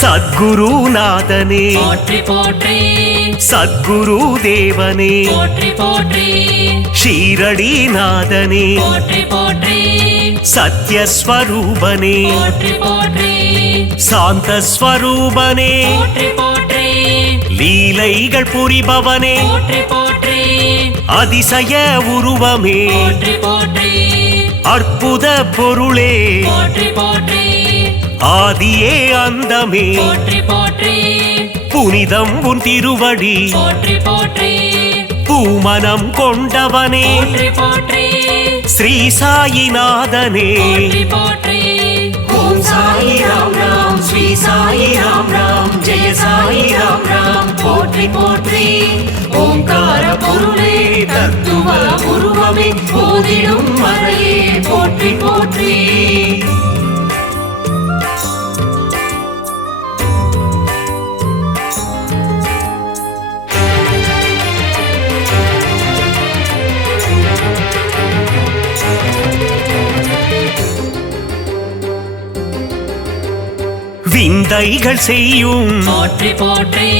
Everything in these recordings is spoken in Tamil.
சத்குருநாதனே போற்றி போற்றி சத்குரு தேவனே போற்றி போற்றி ஷீரடிநாதனே போற்றி போற்றி சத்யஸ்வரூபனே போற்றி போற்றி சாந்தஸ்வரூபனே போற்றி போற்றி லீலைகள் புரிபவனே போற்றி போற்றி அதிசய உருவமே போற்றி போற்றி அற்புத பொருளே போற்றி போற்றி ஆதியே அந்தமே போற்றி போற்றி புனிதம் உன் திருவடி போற்றி போற்றி பூமனம் கொண்டவனே போற்றி போற்றி ஸ்ரீ சாயிநாதனே போற்றி போற்றி ஓம் சாயி ராம் ராம் ஸ்ரீ சாயி ராம் ராம் ஜெய சாயி ராம் ராம் போற்றி போற்றி ஓங்கார பொருளே தத்துவ உருவமே போதிடும் மறையே போற்றி போற்றி விந்தைகள் செய்யும் போற்றி போற்றி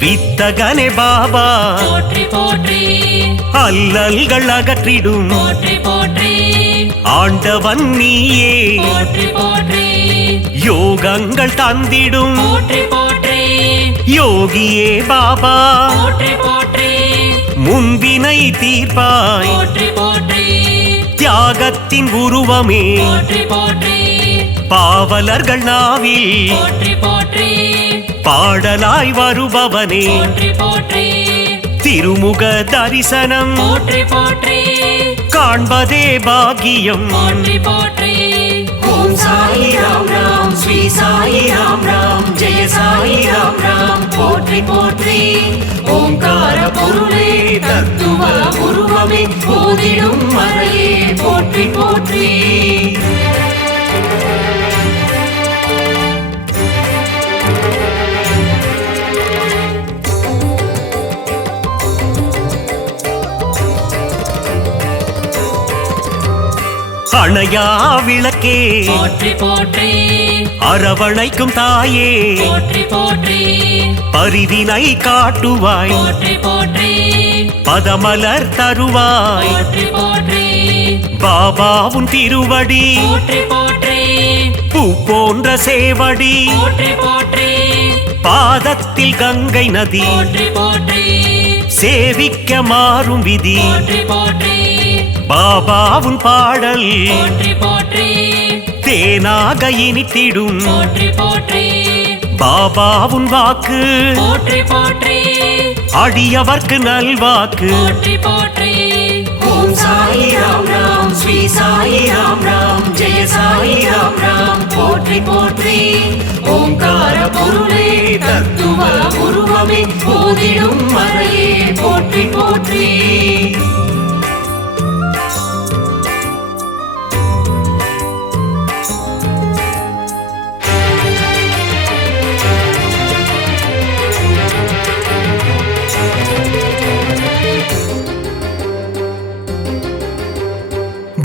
வித்தகனே பாபா போற்றி போற்றி அல்லல்கள் அகற்றிடும் போற்றி போற்றி ஆண்டவன் நீயே போற்றி போற்றி யோகங்கள் தந்திடும் போற்றி போற்றி யோகியே பாபா போற்றி போற்றி முன்பினை தீர்ப்பாய் போற்றி போற்றி தியாகத்தின் உருவமே போற்றி போற்றி பாவலர்கள் நாவில் போற்றி போற்றி பாடலாய் வருபவனே போற்றி போற்றி திருமுக தரிசனம் போற்றி போற்றி காண்பதே பாக்கியம் போற்றி போற்றி ஓம் சாயி ராம் ராம் ஸ்ரீ சாயி ராம் ராம் ஜெய சாயி ராம் ராம் போற்றி போற்றி ஓங்கார பொருளே தத்துவ உருவமே போதிடும் மறையே போற்றி போற்றி அணையா விளக்கே போற்றி போற்றி அரவணைக்கும் தாயே போற்றி போற்றி பரிவினை காட்டுவாய் போற்றி போற்றி பதமலர் தருவாய் போற்றி போற்றி பாபாவும் திருவடி போற்றி போற்றி பூ போன்ற சேவடி போற்றி போற்றி பாதத்தில் கங்கை நதி போற்றி போற்றி சேவிக்க மாறும் விதி போற்றி போற்றி பாபாவும் பாடல் போற்றி போற்றி தேனாக இனித்திடும் போற்றி போற்றி பாபாவும் வாக்கு போற்றி போற்றி அடியவர்க்கு நல்வாக்கு போற்றி போற்றி ஓம் சாயி ராம் ராம் ஸ்ரீ சாயி ராம் ராம் ஜெய சாயி ராம் ராம் போற்றி போற்றி ஓங்கார பொருளே தத்துவ உருவமே போதிடும் மறையே போற்றி போற்றி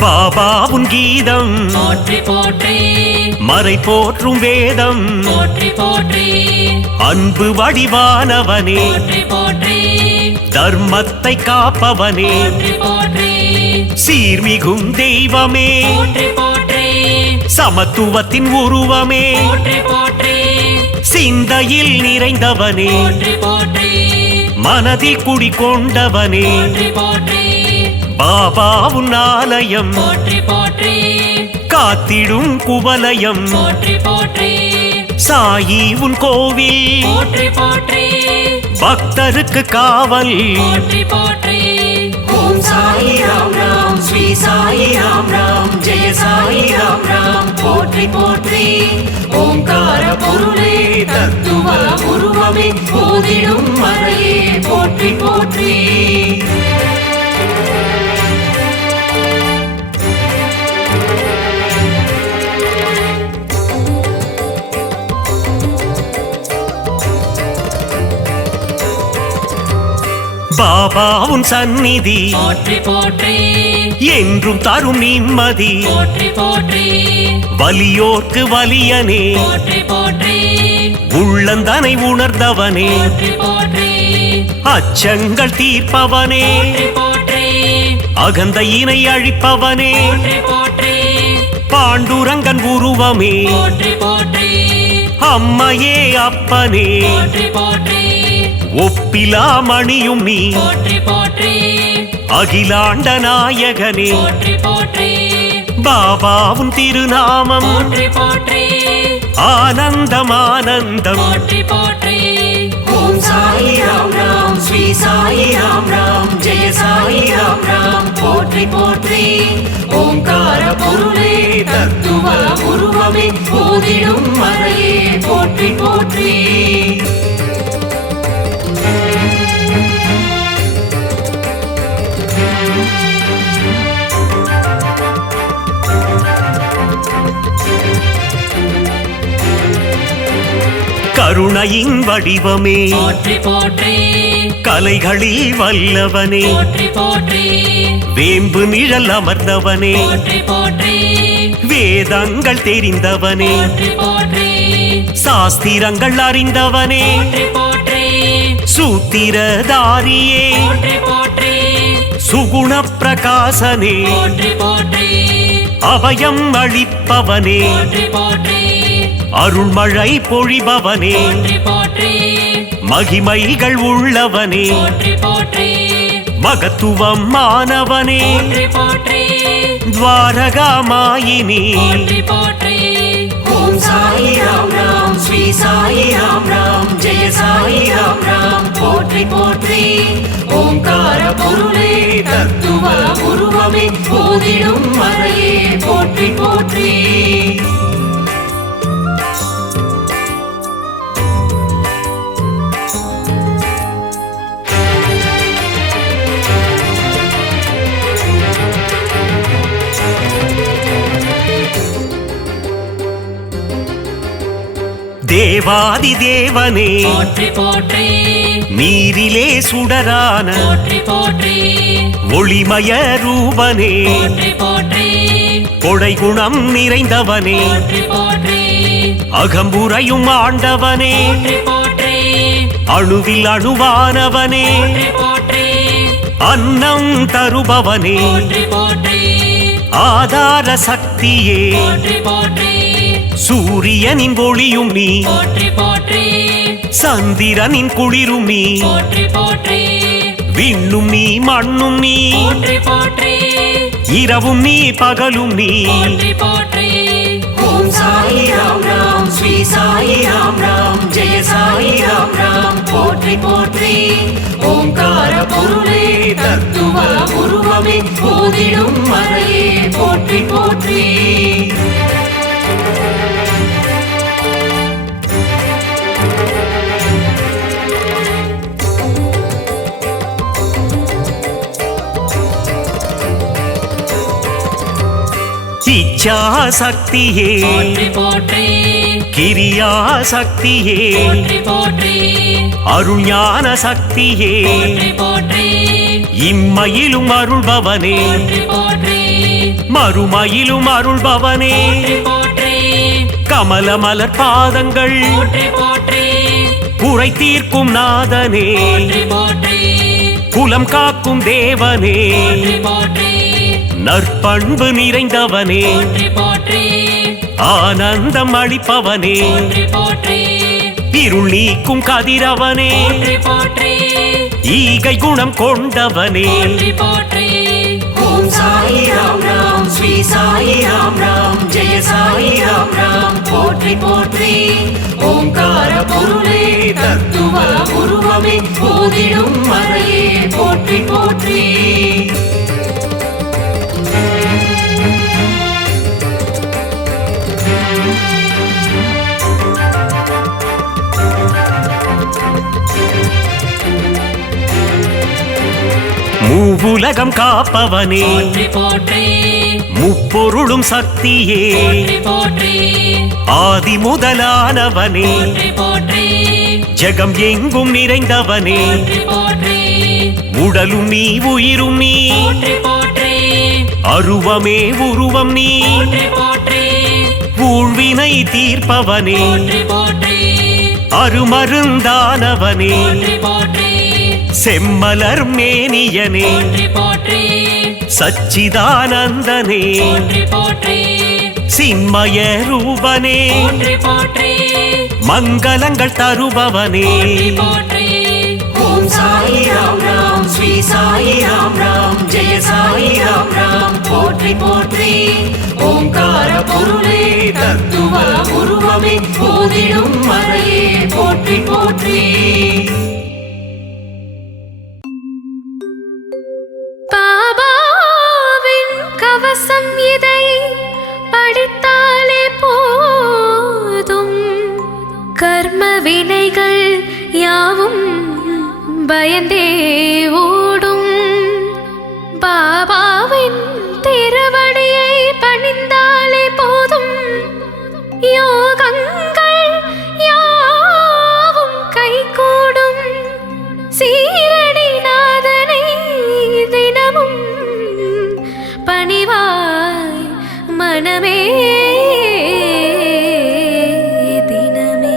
பாபாவும் கீதம் போற்றி போற்றி மறை போற்றும் வேதம் போற்றி போற்றி அன்பு வடிவானவனே போற்றி போற்றி தர்மத்தை காப்பவனே போற்றி போற்றி சீர்மிகும் தெய்வமே போற்றி போற்றி சமத்துவத்தின் உருவமே போற்றி போற்றி சிந்தையில் நிறைந்தவனே போற்றி போற்றி மனதில் குடிகொண்டவனே போற்றி போற்றி பாபாவும் ஆலயம் போற்றி போற்றி காத்திடும் குவலயம் போற்றி போற்றி சாயி உன் கோவில் போற்றி போற்றி பக்தருக்கு காவல் போற்றி போற்றி ஓம் சாயி ராம் ராம் ஸ்ரீ சாயி ராம் ராம் ஜெய சாயி ராம் ராம் போற்றி போற்றி ஓங்கார பொருளே தத்துவ உருவமே போதிடும் மறையே போற்றி போற்றி பாபாவும் சந்நிதி போற்றி போற்றி என்றும் தரும் நிம்மதி போற்றி போற்றி வலியோர்க்கு வலியனே போற்றி போற்றி உள்ளந்தனை உணர்ந்தவனே போற்றி போற்றி அச்சங்கள் தீர்ப்பவனே போற்றி போற்றி அகந்தையினை அழிப்பவனே போற்றி போற்றி பாண்டுரங்கன் உருவமே போற்றி போற்றி அம்மையே அப்பனே போற்றி போற்றி ஒப்பிலா மணியும் நீ போற்றி போற்றி அகிலாண்ட நாயகனே போற்றி போற்றி பாபாவும் திருநாமம் போற்றி போற்றி ஆனந்தம் ஆனந்தம் போற்றி போற்றி ஓம் சாயி ராம் ராம் ஸ்ரீ சாயி ராம் ராம் ஜெய சாயி ராம் ராம் போற்றி போற்றி ஓங்கார பொருளே தத்துவ உருவமே போதிடும் மறையே போற்றி போற்றி கருணையின் வடிவமே போற்றி போற்றி கலைகளில் வல்லவனே போற்றி போற்றி வேம்பு நிழல் அமர்ந்தவனே போற்றி போற்றி வேதங்கள் தெரிந்தவனே போற்றி போற்றி சாஸ்திரங்கள் அறிந்தவனே போற்றி போற்றி சூத்திரதாரியே போற்றி போற்றி சுகுண பிரகாசனே போற்றி போற்றி அபயம் அளிப்பவனே போற்றி போற்றி அருள்மழை பொழிபவனே போற்றி போற்றி மகிமைகள் உள்ளவனே போற்றி போற்றி மகத்துவம் மாணவனே போற்றி போற்றி துவாரகாமாயினி போற்றி போற்றி ஓம் சாயி ராம் ராம் ஸ்ரீ சாயி ராம் ராம் ஜெய சாயி ராம் ராம் போற்றி போற்றி ஓங்கார பொருளே தத்துவ உருவமே போதிடும் மறையே போற்றி போற்றி தேவாதி தேவனே போற்றி போற்றி நீரிலே சுடரான போற்றி போற்றி ஒளிமய ரூபனே போற்றி போற்றி கொடை குணம் நிறைந்தவனே போற்றி போற்றி அகம்புரையும் ஆண்டவனே போற்றி போற்றி அணுவில் அணுவானவனே போற்றி போற்றி அன்னம் தருபவனே போற்றி போற்றி ஆதார சக்தியே போற்றி போற்றி சூரியனின் ஒளியும் நீ போற்றி போற்றி சந்திரனின் குளிரும் நீ போற்றி போற்றி விண்ணும் நீ மண்ணும் நீ போற்றி போற்றி இரவும் நீ பகலும் நீ போற்றி போற்றி ஓம் சாயி ராம் ராம் ஸ்ரீ சாயி ராம் ராம் ஜெய சாயி ராம் ராம் போற்றி போற்றி ஓங்கார பொருளே தத்துவ உருவமே போதிடும் மறையே போற்றி போற்றி இச்சா சக்தியே போற்றி போற்றி கிரியா சக்தியே போற்றி போற்றி அருள் ஞான சக்தியே போற்றி போற்றி இம்மையிலும் அருள்பவனே போற்றி போற்றி மறுமையிலும் அருள்பவனே போற்றி போற்றி கமல மலர் பாதங்கள் போற்றி போற்றி குறை தீர்க்கும் நாதனே போற்றி போற்றி குலம் காக்கும் தேவனே போற்றி போற்றி நற்பண்பு நிறைந்தவனே போற்றி போற்றி ஆனந்தம் அளிப்பவனே போற்றி போற்றி இருள் நீக்கும் கதிரவனே போற்றி போற்றி ஈகை குணம் கொண்டவனே போற்றி போற்றி ஓம் சாயி ராம் ராம் ஸ்ரீ சாயி ராம் ராம் ஜெய சாயி ராம் ராம் போற்றி போற்றி ஓங்கார பொருளே தத்துவ உருவமே போதிடும் மறையே போற்றி போற்றி மூவுலகம் காப்பவனே போற்றி போற்றி முப்பொருளும் சக்தியே போற்றி போற்றி ஆதி முதலானவனே போற்றி போற்றி ஜெகம் எங்கும் நிறைந்தவனே போற்றி போற்றி உடலும் நீ உயிரும் நீ போற்றி போற்றி அருவமே உருவம் நீ போற்றி போற்றி ஊழ்வினை தீர்ப்பவனே போற்றி போற்றி அருமருந்தானவனே போற்றி போற்றி செம்மலர் மேனியனே போற்றி போற்றி சச்சிதானந்தனே போற்றி போற்றி சின்மய ரூபனே போற்றி போற்றி மங்களங்கள் தருபவனே போற்றி ஓம் சாயி ராம் ராம் ஸ்ரீ சாயி ராம் ராம் ஜெய சாயி ராம் ராம் போற்றி போற்றி ஓங்கார பொருளே தத்துவ உருவமே போதிடும் மறையே போற்றி போற்றி பாபாவின் கவசம் இதை படித்தாலே போதும் கர்ம வினைகள் யாவும் பயந்தே ஓடும் பாபாவின் திருவடியை பணிந்தாலே போதும் யோகங்கள் யாவும் கைகூடும் சீரடி நாதனை தினமும் பணிவாய் மனமே தினமே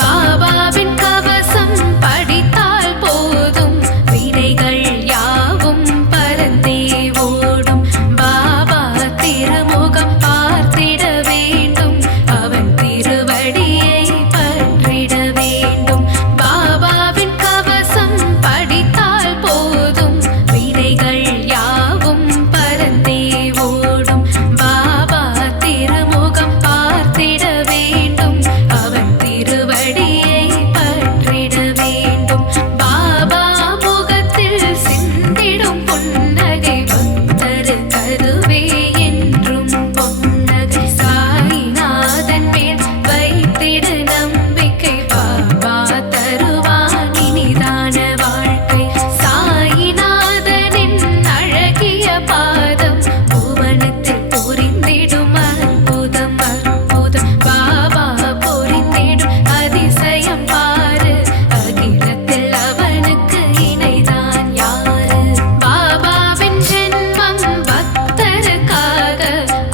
பாபாவின் கவசம் படித்தால் போதும் வினைகள் யாவும் பறந்தே ஓடும் பாபா திருமுகம் பார்த்திட வேண்டும் அவன் திருவடியை பற்றிட வேண்டும் பாபாவின் கவசம் படித்தால் போதும் வினைகள் யாவும் பறந்தே ஓடும் பாபா திருமுகம் பார்த்திட வேண்டும் அவன் திருவடியை பற்றிட வேண்டும் பாபா முகத்தில் சிந்திடும் புன்னகை பக்தர் கருவே என்றும் பொன்னகை சாயிநாதன் மேல் வைத்திடு நம்பிக்கை பாபா தருவான் இனிதான வாழ்க்கை சாயிநாதனின் அழகிய பாதம் புவனத்தில் புரிந்திடும் அற்புதம் அற்புதம் பாபா புரிந்திடும் அதிசயம் பாரு அகிலத்தில் அவனுக்கு இணைதான் யாரு பாபாவின் ஜென்மம் பக்தருக்காக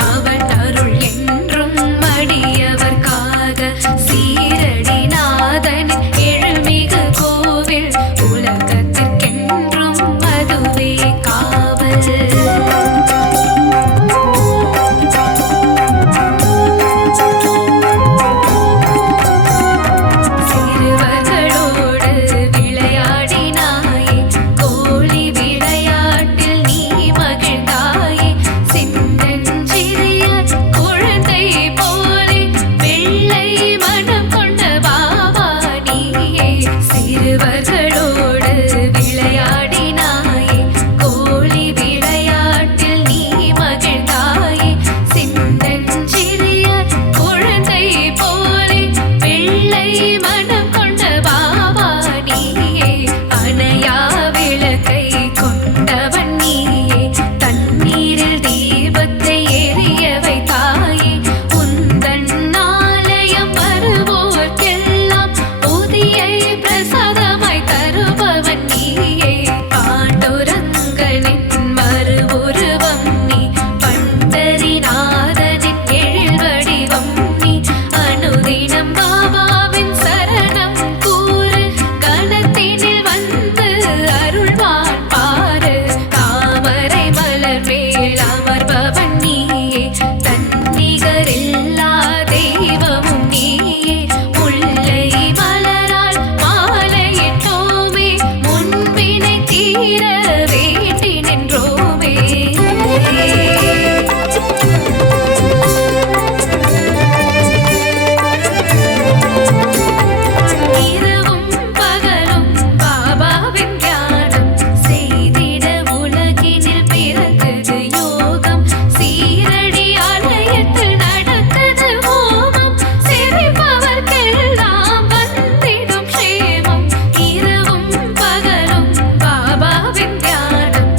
அவன் அருள் என்றும் அடியவர்க்காக சீரடி நாதனின் எழுமிகு கோவில் உலகத்திற்கென்றும் அதுவே காவல் சிறுவர்களோடு விளையாடினாயே கோழி விளையாட்டில் நீ மகிழ்ந்தாயே சின்னஞ்சிறிய குழந்தை போலே வெள்ளை மனம் கொண்ட பாபா நீயே சிறுவர்களோடு விளையாடினாயே கோழி விளையாட்டில் நீ மகிழ்ந்தாயே சின்னஞ்சிறிய குழந்தை போலே வெள்ளை மனம் கொண்ட பாபா நீயே அணையா விளக்கை கொண்டவன் நீயே தண்ணீரில் தீபத்தை எரிய வைத்தாயே உந்தன் ஆலயம் வருவோர்க்கெல்லாம் உதியை பிரசாதமாய் தருபவன் நீயே பாண்டுரங்கனின் மறு உருவம் நீ பண்டரிநாதனின் எழில் வடிவம் நீ அனுதினம் பாபாவின் சரணம் கூறு கணத்தினில் வந்து அருள்வான் பாரு தாமரை மலர் மேல் அமர்பவன் நீயே தன்னிகரில்லா தெய்வமும் நீயே முல்லை மலரால் மாலையிட்டோமே முன்பினை தீர வேண்டி நின்றோமே இரவும் பகலும் பாபாவின் தியானம் செய்திட உலகினில் பிறந்தது யோகம் சீரடி ஆலயத்தில் நடந்தது ஹோமம் சிரிப்பவர்க்கெல்லாம் வந்திடும் க்ஷேமம் இரவும் பகலும் பாபாவின் தியானம்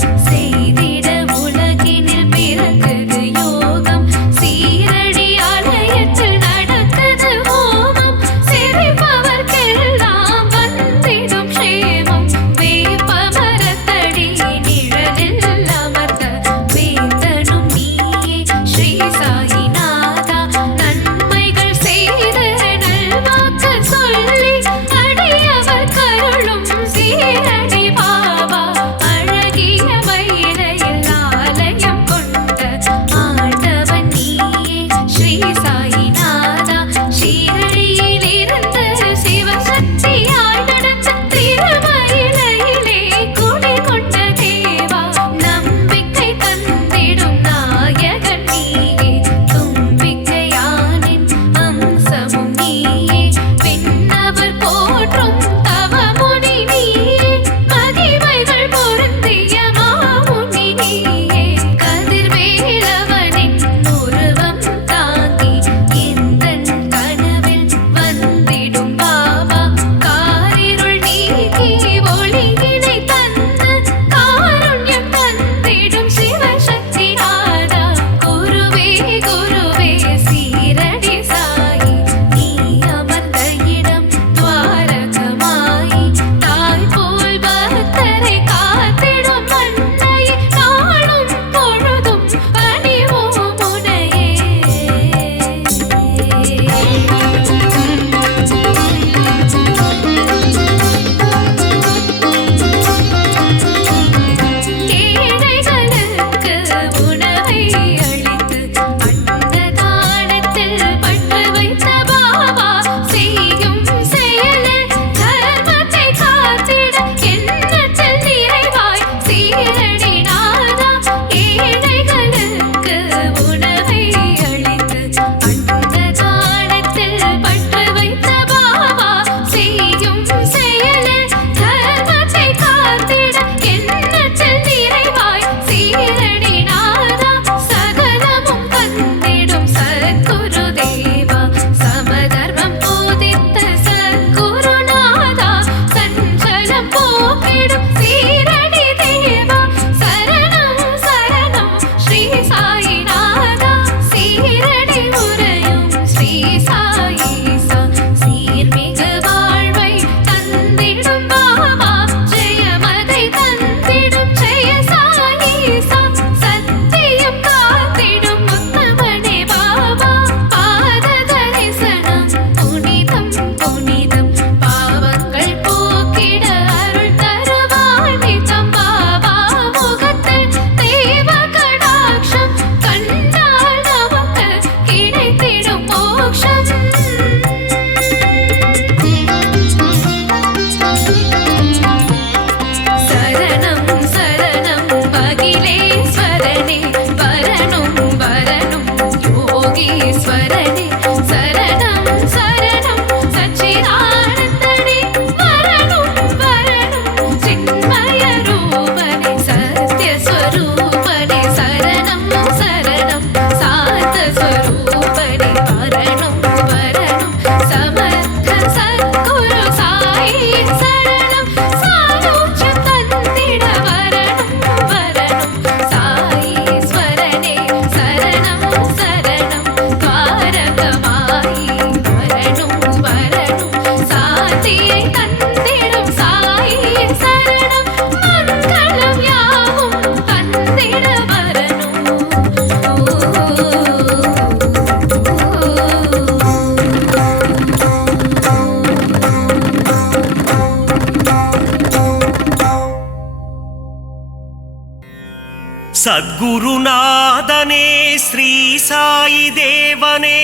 சத்குருநாதனே ஸ்ரீ சாயி தேவனே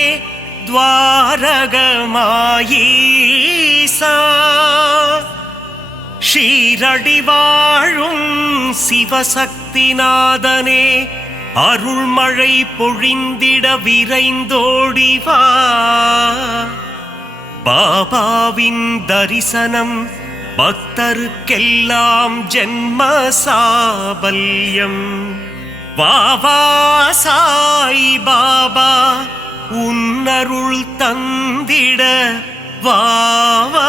துவாரகமாயீசா ஷீரடி வாழும் சிவசக்திநாதனே அருள்மழை பொழிந்திட விரைந்தோடிவா பாபாவின் தரிசனம் பக்தருக்கெல்லாம் ஜென்ம சாபல்யம் வாவா சாய் பாபா உன்னருள் தந்திட வாவா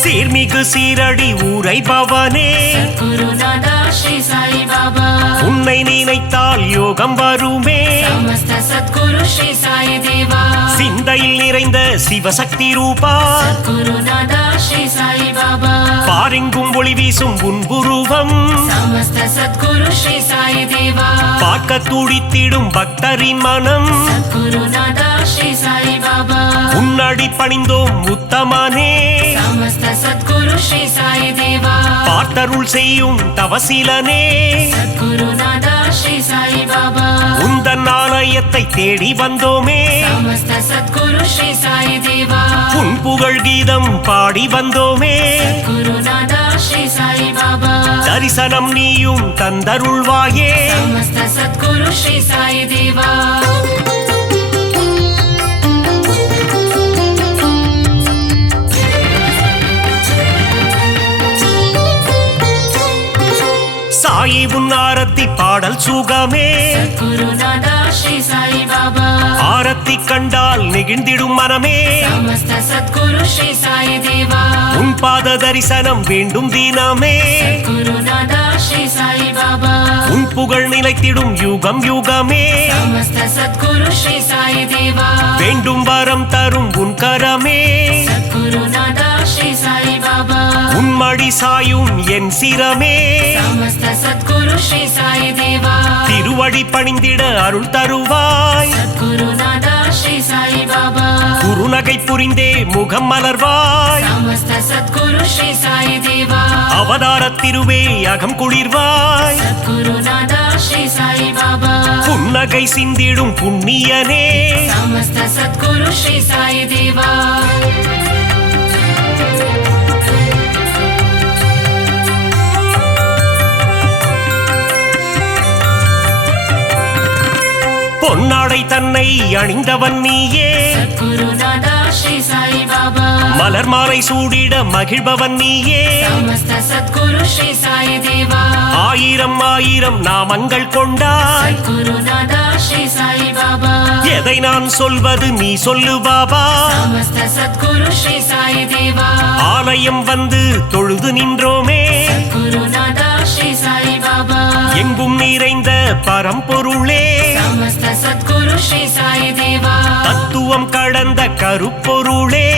சீர்மிகு சீரடி உரைபவனே குருநாதா ஸ்ரீ சாய் பாபா உன்னை நினைத்தால் யோகம் வருமே சமஸ்த சத்குரு ஸ்ரீ சாய் தேவா சிந்தையில் நிறைந்த சிவசக்தி ரூபா குருநாதா ஸ்ரீ சாய் பாபா பாரெங்கும் ஒளி வீசும் உன்புருவம் சமஸ்த சத்குரு ஸ்ரீ சாய் தேவா பார்க்க துடித்திடும் பக்தரின் மனம் குருநாதா ஸ்ரீ சாய் பாபா உன்னடி பணிந்தோம் உத்தமனே சமஸ்த சத்குரு ஸ்ரீ சாய் தேவா பார்த்தருள் செய்யும் தவசீலனே குருநாதா ஸ்ரீ சாய் பாபா உந்தன் ஆலயத்தை தேடி வந்தோமே சமஸ்த சத்குரு ஸ்ரீ சாய் தேவா உன் புகழ் கீதம் பாடி வந்தோமே குருநாதா ஸ்ரீ சாய் பாபா தரிசனம் நீயும் தந்தருள்வாயே சமஸ்த சத்குரு ஸ்ரீ சாய் தேவா சாயி உன் ஆரத்தி பாடல் சுகமே குருநாதா ஸ்ரீ சாய் பாபா ஆரத்தி கண்டால் நெகிழ்ந்திடும் மனமே சமஸ்த சத்குரு ஸ்ரீ சாய் தேவா உன் பாத தரிசனம் வேண்டும் தினமே குருநாதா ஸ்ரீ சாய் பாபா உன் புகழ் நிலைத்திடும் யுகம் யுகமே சமஸ்த சத்குரு ஸ்ரீ சாய் தேவா வேண்டும் வரம் தரும் உன் கரமே குருநாதா ஸ்ரீ சாய் பாபா உன் மடி சாயும் என் சிரமே சமஸ்த சத்குரு ஸ்ரீ சாய் தேவா திருவடி பணிந்திட அருள் தருவாய் குருநாதா ஸ்ரீ சாய் பாபா குறுநகை புரிந்தே முகம் மலர்வாய் சமஸ்த சத்குரு ஸ்ரீ சாய் தேவா அவதார திருவே அகம் குளிர்வாய் குருநாதா ஸ்ரீ சாய் பாபா புன்னகை சிந்திடும் புண்ணியனே சமஸ்த சத்குரு ஸ்ரீ சாய் தேவா பொன்னாடை தன்னை அணிந்தவன் நீயே குருநாதா ஸ்ரீ சாய் பாபா மலர் மாலை சூடிட மகிழ்பவன் நீயே சமஸ்த சத்குரு ஸ்ரீ சாய் தேவா ஆயிரம் ஆயிரம் நாமங்கள் கொண்டாய் குருநாதா ஸ்ரீ சாய் பாபா எதை நான் சொல்வது நீ சொல்லு பாபா சமஸ்த சத்குரு ஸ்ரீ சாய் தேவா ஆலயம் வந்து தொழுது நின்றோமே குருநாதா ஸ்ரீ சாய் பாபா எங்கும் நிறைந்த பரம்பொருளே சமஸ்த சத்குரு ஸ்ரீ சாய் தேவா தத்துவம் கடந்த கருப்பொருளே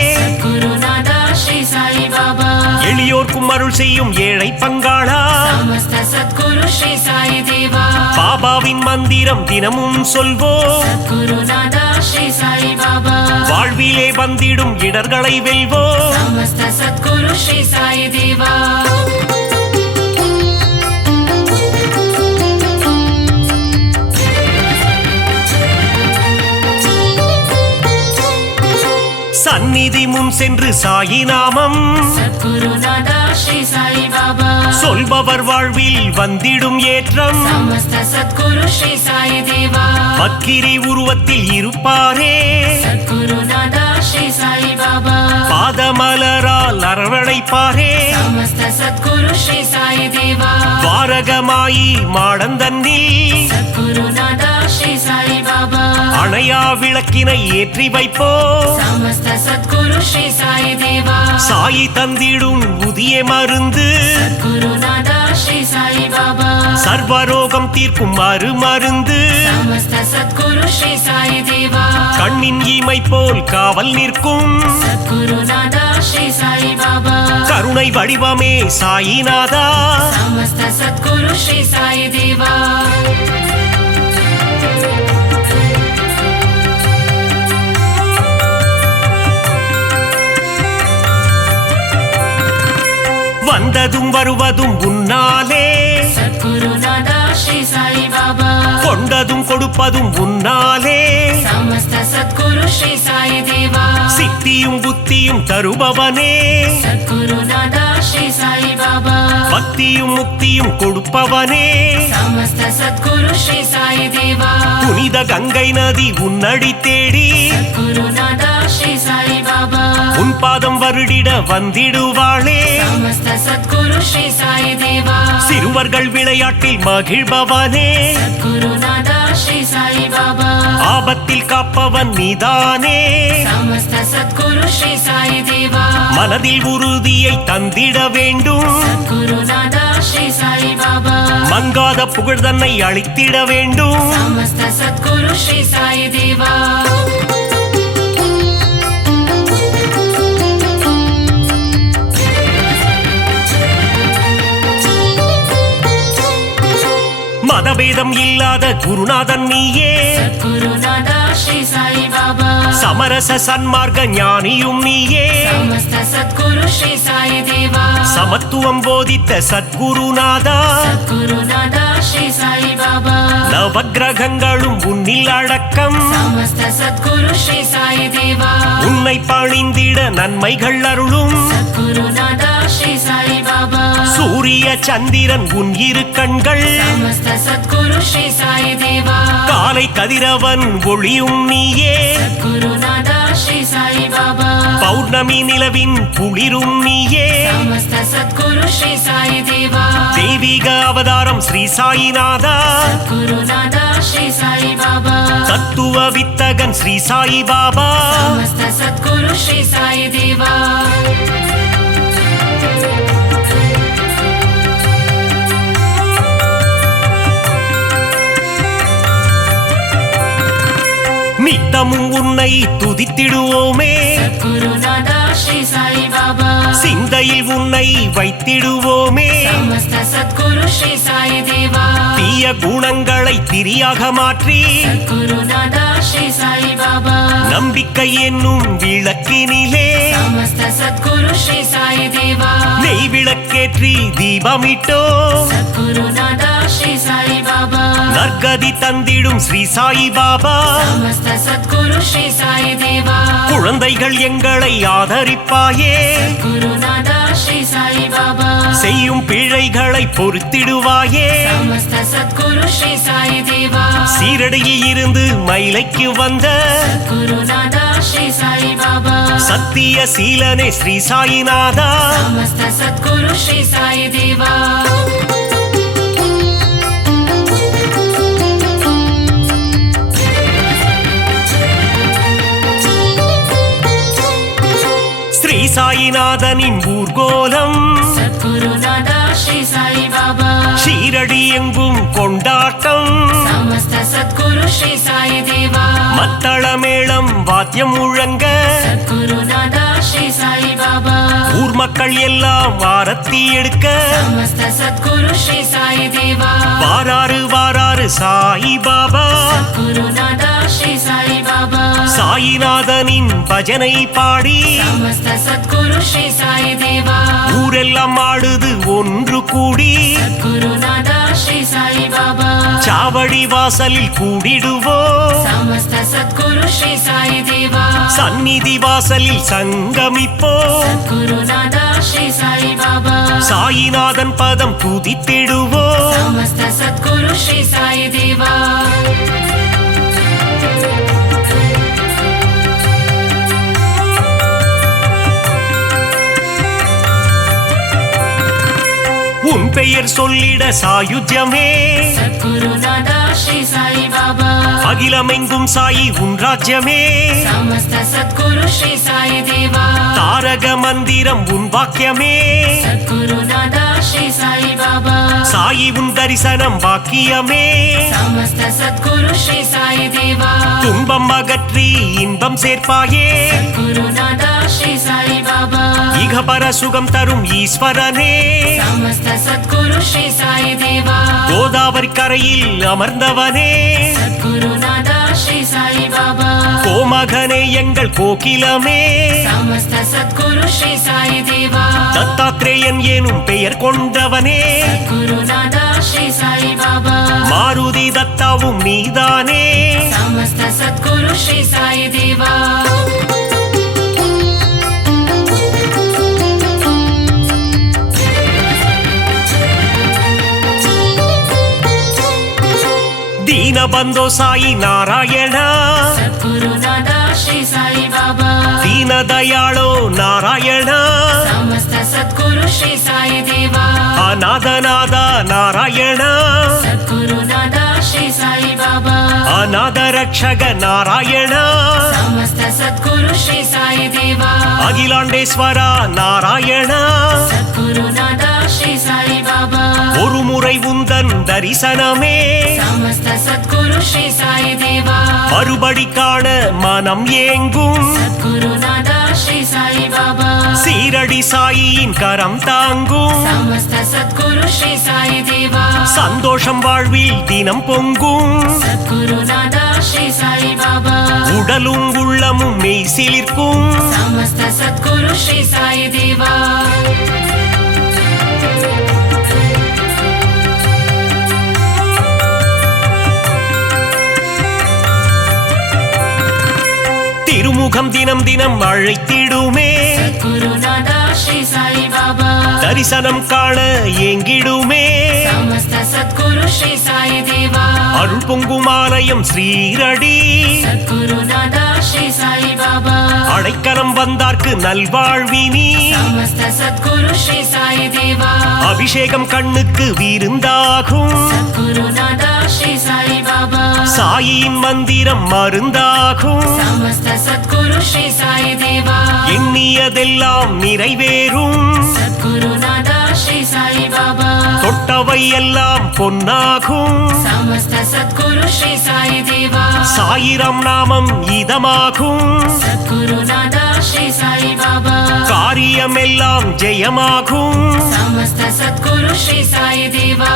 குருநாதா ஸ்ரீ சாய் பாபா எளியோர்க்கும் அருள் செய்யும் ஏழை பங்காளா சமஸ்த சத்குரு ஸ்ரீ சாய் தேவா பாபாவின் மந்திரம் தினமும் சொல்வோம் குருநாதா ஸ்ரீ சாய் பாபா வாழ்விலே வந்திடும் இடர்களை வெல்வோம் சமஸ்த சத்குரு ஸ்ரீ சாய் தேவா சந்நிதி முன் சென்று சாயி நாமம் குருநாதா ஸ்ரீ சாய் பாபா சொல்பவர் வாழ்வில் வந்திடும் ஏற்றம் சமஸ்த சத்குரு ஸ்ரீ சாய் தேவா பக்கிரி உருவத்தில் இருப்பாரே குருநாதா ஸ்ரீ சாய் பாபா பாதமலரால் அரவணைப்பாரே சமஸ்த சத்குரு ஸ்ரீ சாய் தேவா வாரகமாயி மாடந்தன்னில் குருநாதா ஸ்ரீ சாய் பாபா அணையா விளக்கினை ஏற்றி வைப்போ समस्त सद्गुरु श्री साई देवा சாயி தந்திடும் புதிய மருந்து गुरुनादा श्री साई बाबा சர்வரோகம் தீர்க்கும் மருந்து समस्त सद्गुरु श्री साई देवा கண்ணின் இமை போல் காவல் நிற்கும் गुरुनादा श्री साई बाबा கருணை வடிவமே சாயிநாதா समस्त सद्गुरु श्री साई देवा வந்ததும் வருவதும் உன்னாலே सद्गुरुनादा श्री साई बाबा கொண்டதும் கொடுப்பதும் உன்னாலே समस्त सद्गुरु श्री साई देवा சித்தியும் புத்தியும் தருபவனே सद्गुरुनादा श्री साई बाबा பக்தியும் முக்தியும் கொடுப்பவனே समस्त सद्गुरु श्री साई देवा புனித கங்கை நதி உன்னடி தேடி गुरुनादा श्री साई बाबा உன் பாதம் வருடிட வந்திடுவாளே समस्त सद्गुरु श्री साई देवा சிறுவர்கள் விளையாட்டில் மகிழ்பவனே गुरुनादा श्री साई बाबा ஆபத்தில் காப்பவன் நீதானே समस्त सद्गुरु श्री साई देवा மனதில் உறுதியை தந்திட வேண்டும் गुरुनादा श्री साई बाबा மங்காத புகழ் தன்னை அளித்திட வேண்டும் समस्त सद्गुरु श्री साई देवा மதபேதம் இல்லாத குருநாதன் நீயே गुरुनादा श्री साई बाबा சமரச சன்மார்க்க ஞானியும் நீயே समस्त सद्गुरु श्री साई देवा சமத்துவம் போதித்த சத்குருநாதா गुरुनादा श्री साई बाबा நவக்கிரகங்களும் உன்னில் அடக்கம் समस्त सद्गुरु श्री साई देवा உன்னை பணிந்திட நன்மைகள் அருளும் गुरुनादा श्री साई बाबा சூரிய சந்திரன் உன் இரு கண்கள் समस्त सद्गुरु श्री साई देवा காலை கதிரவன் ஒளியும் நீயே गुरुनादा श्री साई बाबा பௌர்ணமி நிலவின் குளிரும் நீயே समस्त सद्गुरु श्री साई देवा தெய்வீக அவதாரம் ஸ்ரீ சாயிநாதா गुरुनादा श्री साई बाबा தத்துவ வித்தகன் ஸ்ரீ சாயி பாபா समस्त सद्गुरु श्री साई देवा நித்தமும் உன்னை துதித்திடுவோமே गुरुनादा श्री साई बाबा சிந்தையில் உன்னை வைத்திடுவோமே समस्त सद्गुरु श्री साई देवा தீய குணங்களை திரியாக மாற்றி गुरुनादा श्री साई बाबा நம்பிக்கை என்னும் விளக்கினிலே समस्त सद्गुरु श्री साई देवा நெய் விளக்கேற்றி தீபமிட்டோ गुरुनादा श्री साई बाबा நற்கதி தந்திடும் ஸ்ரீ சாயி பாபா समस्त सद्गुरु श्री साई देवा குழந்தைகள் எங்களை ஆதரிப்பாயே गुरुनादा श्री साई बाबा செய்யும் பிழைகளை பொறுத்திடுவாயே समस्त सद्गुरु श्री साई देवा சீரடியில் இருந்து மயிலைக்கு வந்த गुरुनादा श्री साई बाबा சத்திய சீலனே ஸ்ரீ சாயிநாதா समस्त सद्गुरु श्री साई देवा ஸ்ரீ சாயிநாதனின் ஊர்கோலம் गुरुनादा श्री साई बाबा ஷீரடி எங்கும் கொண்டாட்டம் समस्त सद्गुरु श्री साई देवा மத்தள மேளம் வாத்தியம் முழங்க गुरुनादा श्री साई बाबा ஊர் மக்கள் எல்லாம் ஆரத்தி எடுக்க समस्त सद्गुरु श्री साई देवा வாராறு வாராறு சாயி பாபா गुरुनादा श्री साई बाबा சாயிநாதனின் பஜனை பாடி समस्त सद्गुरु श्री साई देवा ஊரெல்லாம் ஆடுது ஒன்று கூடி गुरुनादा श्री साई बाबा சாவடி வாசலில் கூடிடுவோம் समस्त सद्गुरु श्री साई देवा சந்நிதி வாசலில் சங்கமிப்போம் गुरुनादा श्री साई बाबा சாயிநாதன் பதம் துதித்திடுவோம் समस्त सद्गुरु श्री साई देवा உன் பெயர் சொல்லிட சாயுஜ்யமே गुरुनादा श्री साई बाबा அகிலமெங்கும் சாயி உன் ராஜ்யமே समस्त सद्गुरु श्री साई देवा தாரக மந்திரம் உன் வாக்கியமே सद्गुरु नादा श्री साई बाबा சாயி உன் தரிசனம் பாக்கியமே समस्त सद्गुरु श्री साई देवा துன்பம் அகற்றி இன்பம் சேர்ப்பாயே सद्गुरु नादा श्री साई बाबा இகபர சுகம் தரும் ஈஸ்வரனே समस्त सद्गुरु श्री साई देवा கோதாவரி கரையில் அமர்ந்தவனே सद्गुरु नादा श्री साई बाबा கோமகனே எங்கள் கோகிலமே समस्त सद्गुरु श्री साई देवा தத்தாத்ரேயன் எனும் பெயர் கொண்டவனே सद्गुरु नादा श्री साई बाबा மாருதி தத்தாவும் நீதானே समस्त सद्गुरु श्री साई देवा ದೀನಬಂಧೋ ಸಾಯಿ ನಾರಾಯಣ सद्गुरु नादा श्री साई बाबा ದೀನ ದಯಾಳೋ ನಾರಾಯಣ समस्त सद्गुरु श्री साई देवा ಅನಾಥನಾದ ನಾರಾಯಣ सद्गुरु नादा श्री साई बाबा ಅನಾಥ ರಕ್ಷಕ ನಾರಾಯಣ समस्त सद्गुरु श्री साई देवा அகிலாண்டேஸ்வர நாராயಣ सद्गुरु नादा श्री साई बाबा ஒரு முறை உந்தன் தரிசனமே समस्त सद्गुरु श्री साई देवा மறுபடி காண மனம் ஏங்கும் सद्गुरु नादा श्री साई बाबा சீரடி சாயியின் கரம் தாங்கும் समस्त सद्गुरु श्री साई देवा சந்தோஷம் வாழ்வில் தினம் பொங்கும் सद्गुरु नादा श्री साई बाबा உடலும் உள்ளமும் மெய் சிலிர்க்கும் समस्त सद्गुरु श्री साई देवा திருமுகம் தினம் தினம் அழைத்திடுமே सद्गुरु नादा श्री साई बाबा தரிசனம் காண ஏங்கிடுமே समस्त सद्गुरु श्री साई देवा அருள் பொங்கும் ஆலயம் ஸ்ரீரடி सद्गुरु नादा श्री साई बाबा அடைக்கலம் வந்தார்க்கு நல்வாழ்வினி समस्त सद्गुरु श्री साई देवा அபிஷேகம் கண்ணுக்கு விருந்தாகும் सद्गुरु नादा श्री साई बाबा சாயின் மந்திரம் மருந்தாகும் समस्त सद्गुरु श्री साई देवा எண்ணியதெல்லாம் நிறைவேறும் सद्गुरु नादा श्री साई बाबा தொட்டவை எல்லாம் பொன்னாகும் समस्त सद्गुरु श्री साई देवा சாயிரம் நாமம் இதமாகும் सद्गुरु नादा श्री साई बाबा காரியம் எல்லாம் ஜெயமாகும் समस्त सद्गुरु श्री साई देवा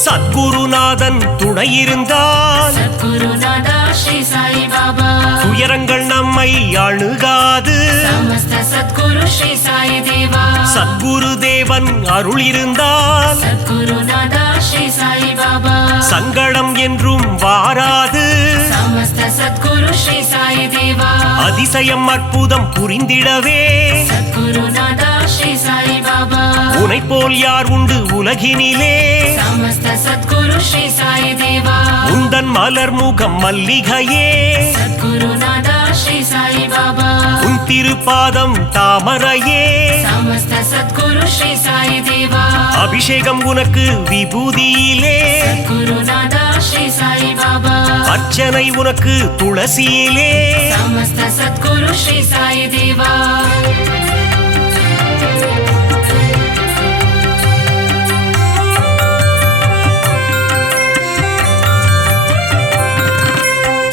சத்குருநாதன் துணை இருந்தால் सद्गुरु नादा श्री साई बाबा துயரங்கள் நம்மை அணுகாது समस्त सद्गुरु श्री साई देवा சத்குரு தேவன் அருள் இருந்தால் सद्गुरु नादा श्री साई बाबा சங்கடம் என்றும் வாராது समस्त सद्गुरु श्री साई देवा அதிசயம் அற்புதம் புரிந்திடவே सद्गुरु नादा श्री साई बाबा உனை போல் யார் உண்டு உலகினிலே समस्त सद्गुरु श्री साई देवा உந்தன் மலர் முகம் மல்லிகையே सद्गुरु नादा श्री साई बाबा உன் திருப்பாதம் தாமரையே समस्त सद्गुरु श्री साई देवा அபிஷேகம் உனக்கு விபூதியிலே सद्गुरु नादा श्री साई बाबा அர்ச்சனை உனக்கு துளசியிலே समस्त सद्गुरु श्री साई देवा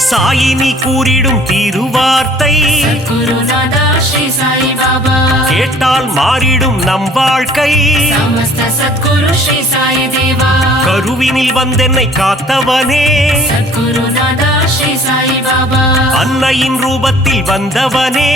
சாயினி கூறிடும் திருவார்த்தை सद्गुरु नादा श्री साई बाबा கேட்டால் மாறிடும் நம் வாழ்க்கை समस्त सद्गुरु श्री साई देवा கருவினில் வந்தென்னை காத்தவனே सद्गुरु नादा श्री साई बाबा அன்னையின் ரூபத்தில் வந்தவனே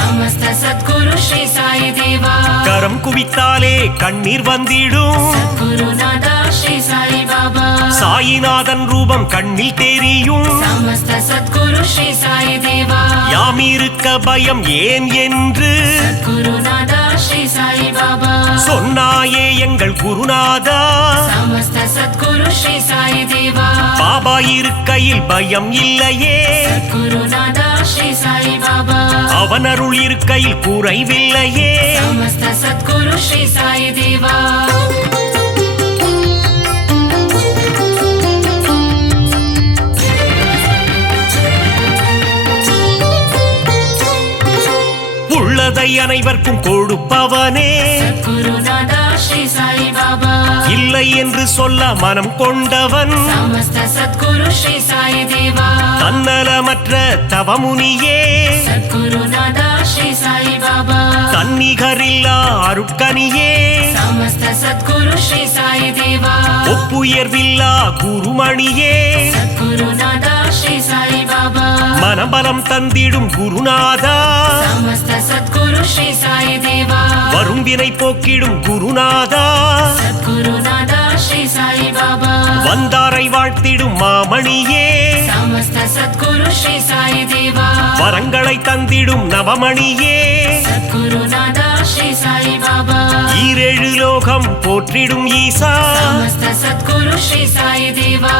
समस्त सद्गुरु श्री साई देवा கரம் குவித்தாலே கண்ணீர் வந்திடும் सद्गुरु नादा श्री साई बाबा சாயிநாதன் ரூபம் கண்ணில் தெரியும் समस्त सद्गुरु श्री साई देवा யாமிருக்க பயம் ஏன் என்று सद्गुरु नादा श्री साई बाबा சொன்னாயே எங்கள் குருநாதா समस्त समस्त सद्गुरु श्री साई देवा பாபா இருக்கையில் பயம் இல்லையே गुरुनादा श्री साई बाबा அவன் அருள் இருக்கையில் குறைவில்லையே समस्त सद्गुरु श्री साई देवा உள்ளதை அனைவருக்கும் கொடுப்பவனே गुरुनादा श्री साई बाबा இல்லை என்று சொல்ல மனம் கொண்டவன் समस्त सद्गुरु श्री साई देवा தன்னலமற்ற தவமுனியே गुरुनादा श्री साई बाबा தன்னிகரில்லா அருட்கனியே समस्त सद्गुरु श्री साई देवा ஒப்புயர்வில்லா குருமணியே गुरुनादा श्री साई बाबा மனபலம் தந்திடும் குருநாதா समस्त सद्गुरु श्री साई देवा வரும் வினை போக்கிடும் குருநாதா गुरुनादा श्री साई बाबा வந்தாரை வாழ்த்திடும் மாமணியே समस्त सद्गुरु श्री साई देवा வரங்களை தந்திடும் நவமணியே गुरुनादा श्री साई बाबा ஈரேழு லோகம் போற்றிடும் ஈசா समस्त सद्गुरु श्री साई देवा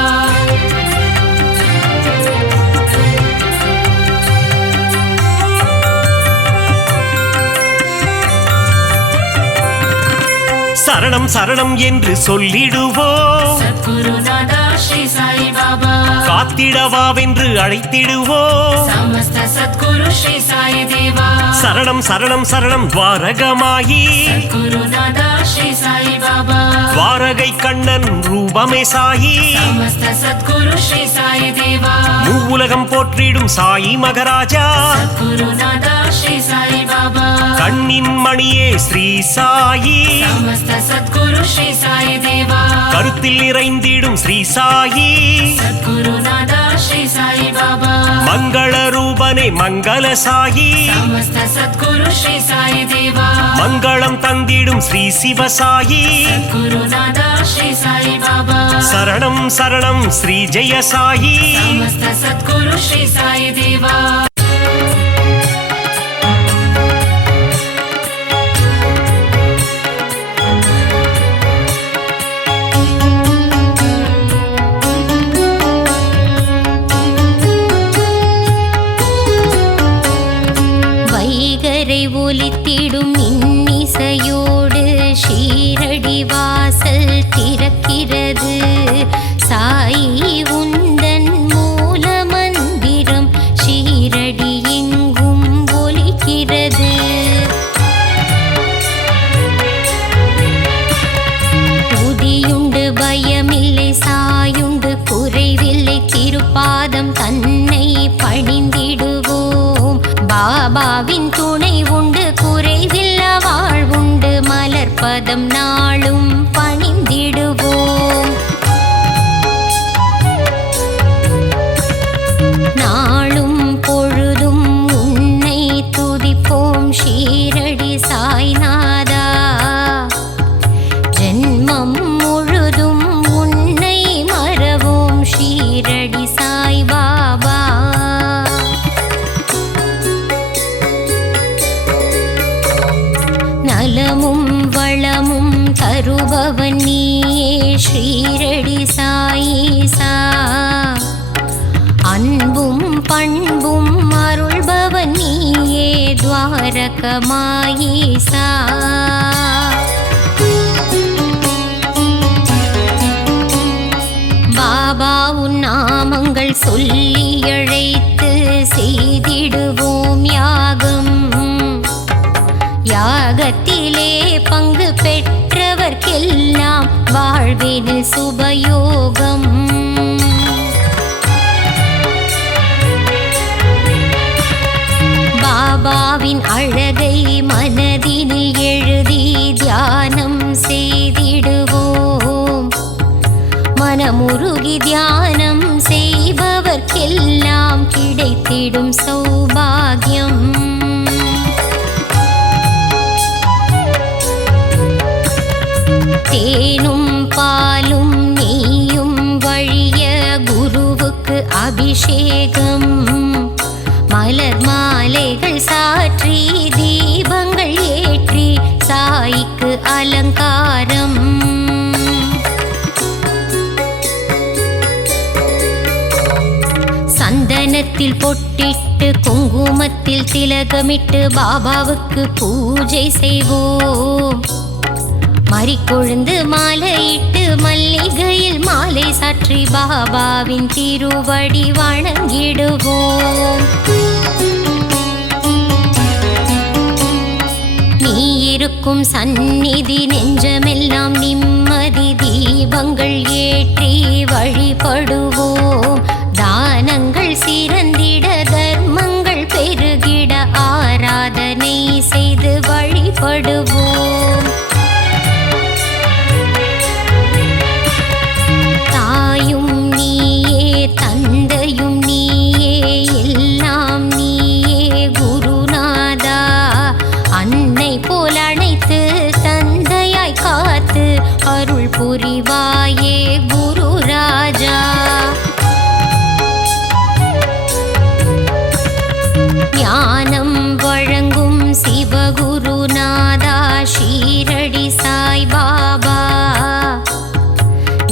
சரணம் சரணம் என்று சொல்லிடுவோம் गुरुनादा श्री साई बाबा காத்திடவாவென்று அழைத்திடுவோம் समस्त सद्गुरु श्री साई देवा சரணம் சரணம் சரணம் துவாரகமாயி गुरुनादा श्री साई बाबा துவாரகை கண்ணன் ரூபமே சாயி समस्त सद्गुरु श्री साई देवा மூவுலகம் போற்றிடும் சாயி மகராஜா गुरुनादा श्री साई बाबा கண்ணின் மணியே ஸ்ரீ சாயி समस्त सद्गुरु श्री साई देवा கருத்தில் நிறைந்திடும் ஸ்ரீ சாயி गुरुनादा श्री साई बाबा மங்கள ரூபனே மங்கள சாயி समस्त सद्गुरु श्री साई देवा மங்களம் தந்திடும் ஸ்ரீ சிவசாயி गुरुनादा श्री साई बाबा சரணம் சரணம் ஸ்ரீ ஜெய சாயி समस्त सद्गुरु श्री साई देवा வைகரை ஒலித்திடும் இன்னிசையோடு ஷீரடி வாசல் திறக்கிறது சாயி உந்தன் மூல மந்திரம் ஷீரடி எங்கும் ஒலிக்கிறது உதியுண்டு பயமில்லை சாயுண்டு குறைவில்லை திருப்பாதம் தன்னை பணிந்திடுவோம் பாபாவின் துணை உண்டு குறைவில்ல வாழ்வுண்டு மலர்பதம் நாளும் பணிந்திடுவோம் நாளும் பொழுதும் உன்னை துதிப்போம் ஷீரடி சாய்நாதா ஜென்மம் முழுதும் உன்னை மறவோம் ஷீரடி சாய் பாபா நலமும் வளமும் தருபவன் நீயே ஷீரடி சாயீசா அன்பும் பண்பும் அருள்பவன் நீயே துவாரகமாயீசா பாபா உன் நாமங்கள் சொல்லி அழைத்து செய்திடுவோம் யாகம் யாகத்திலே பங்கு பெற்றவர்க்கெல்லாம் வாழ்வினில் சுபயோகம் பாபாவின் அழகை மனதினில் எழுதி தியானம் செய்திடுவோம் மனமுருகி தியானம் செய்பவர்க்கெல்லாம் கிடைத்திடும் சௌபாகியம் தேனும் பாலும் நெய்யும் வழிய குருவுக்கு அபிஷேகம் மலர் மாலைகள் சாற்றி தீபங்கள் ஏற்றி சாய்க்கு அலங்காரம் கழுத்தில் பொட்டிட்டு குங்குமத்தில் திலகமிட்டு பாபாவுக்கு பூஜை செய்வோம். மறிக்கொழுந்து மாலையிட்டு மல்லிகையில் மாலை சாற்றி பாபாவின் திருவடி வணங்கிடுவோம். நீ இருக்கும் சந்நிதி நெஞ்சமெல்லாம் நிம்மதி தீபங்கள் ஏற்றி வழிபடுவோம். தானங்கள் சிறந்திட தர்மங்கள் பெருகிட ஆராதனை செய்து வழிபடுவோம். தாயும் நீயே தந்தையும் நீயே எல்லாம் நீயே குருநாதா. அன்னை போல் அணைத்து தந்தையாய் காத்து அருள் புரிவாயே குரு ராஜா. ஞானம் வழங்கும் சிவகுருநாதா ஷீரடி சாய் பாபா.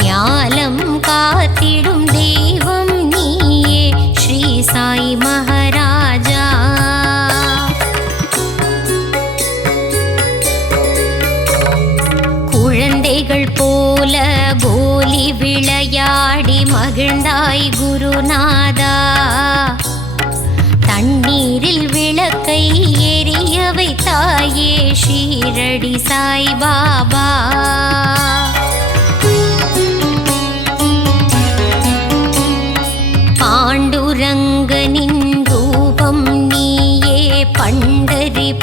ஞானம் காத்திடும் தெய்வம் நீயே ஸ்ரீ சாய் மகாராஜா. குழந்தைகள் போல கோலி விளையாடி மகிழ்ந்தாய் குருநாதா. தண்ணீரில் விளக்கை எரிய வைத்தாயே ஷீரடி சாய் பாபா. பாண்டுரங்கனின் ரூபம் நீயே பண்டரிபுரவாசா.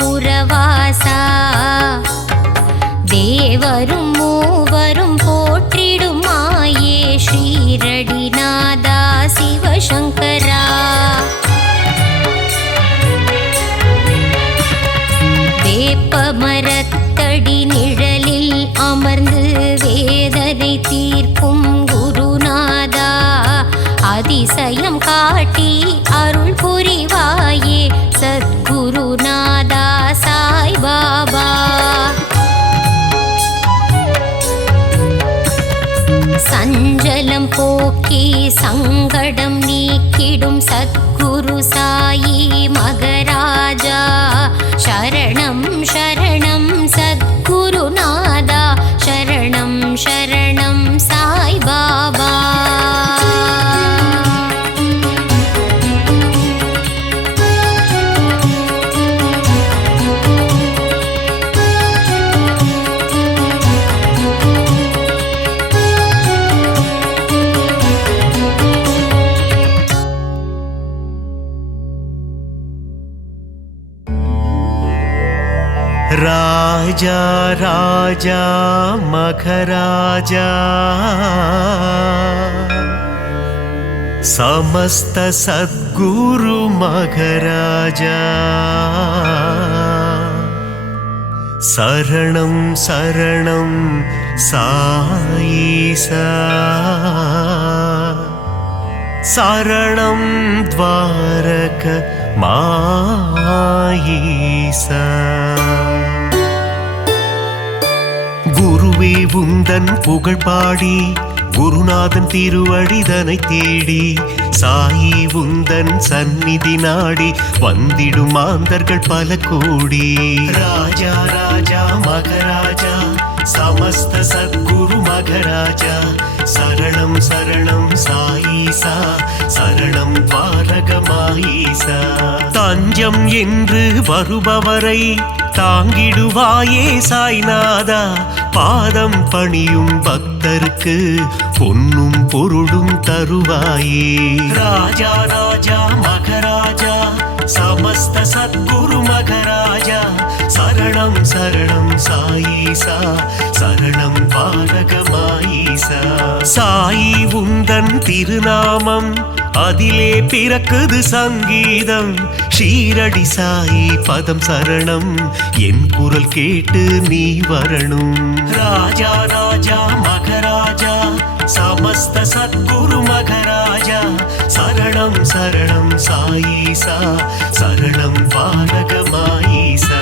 தேவரும் மூவரும் போற்றிடும் மாயே ஷீரடிநாதா சிவசங்கரா. வேப்பமரத்தடி நிழலில் அமர்ந்து வேதனை தீர்க்கும் குருநாதா. அதிசயம் காட்டி அருள் புரிவாயே சத்குருநாதா சாய் பாபா. சஞ்சலம் போக்கி சங்கடம் நீக்கிடும் சத்குரு சாயி மகராஜா. சரணம் சரணம் சத்குருநாதா சரணம் சரணம் சாய் பாபா. राजा राजा मखराजा समस्त सद्गुरु मखराजा शरणं शरणं साईसा शरणं द्वारक माईसा குருவே உந்தன் புகழ் பாடி குருநாதன் திருவடிதனை தேடி சாயி உந்தன் சந்நிதி நாடி வந்திடும் மாந்தர்கள் பல கோடி. ராஜா ராஜா மகராஜா சமஸ்த சத்குரு மகராஜா சரணம் சரணம் சாயீசா சரணம் பாரகமாயீசா. தஞ்சம் என்று வருபவரை தாங்கிடுவாயே சாய்நாதா. பாதம் பணியும் பக்தருக்கு பொன்னும் பொருளும் தருவாயே. ராஜா ராஜா மகராஜா சமஸ்த சத்குரு மகராஜா சரணம் சரணம் சாயீசா சரணம் பாரகமாயீசா. சாயி உந்தன் திருநாமம் அதிலே பிறக்குது சங்கீதம். ஷீரடி சாயி பதம் சரணம் என் குரல் கேட்டு நீ வரணும். ராஜா ராஜா மகராஜா சமஸ்த சத்குரு மகராஜா சரணம் சரணம் சாயீசா சரணம் பாரகமாயீசா.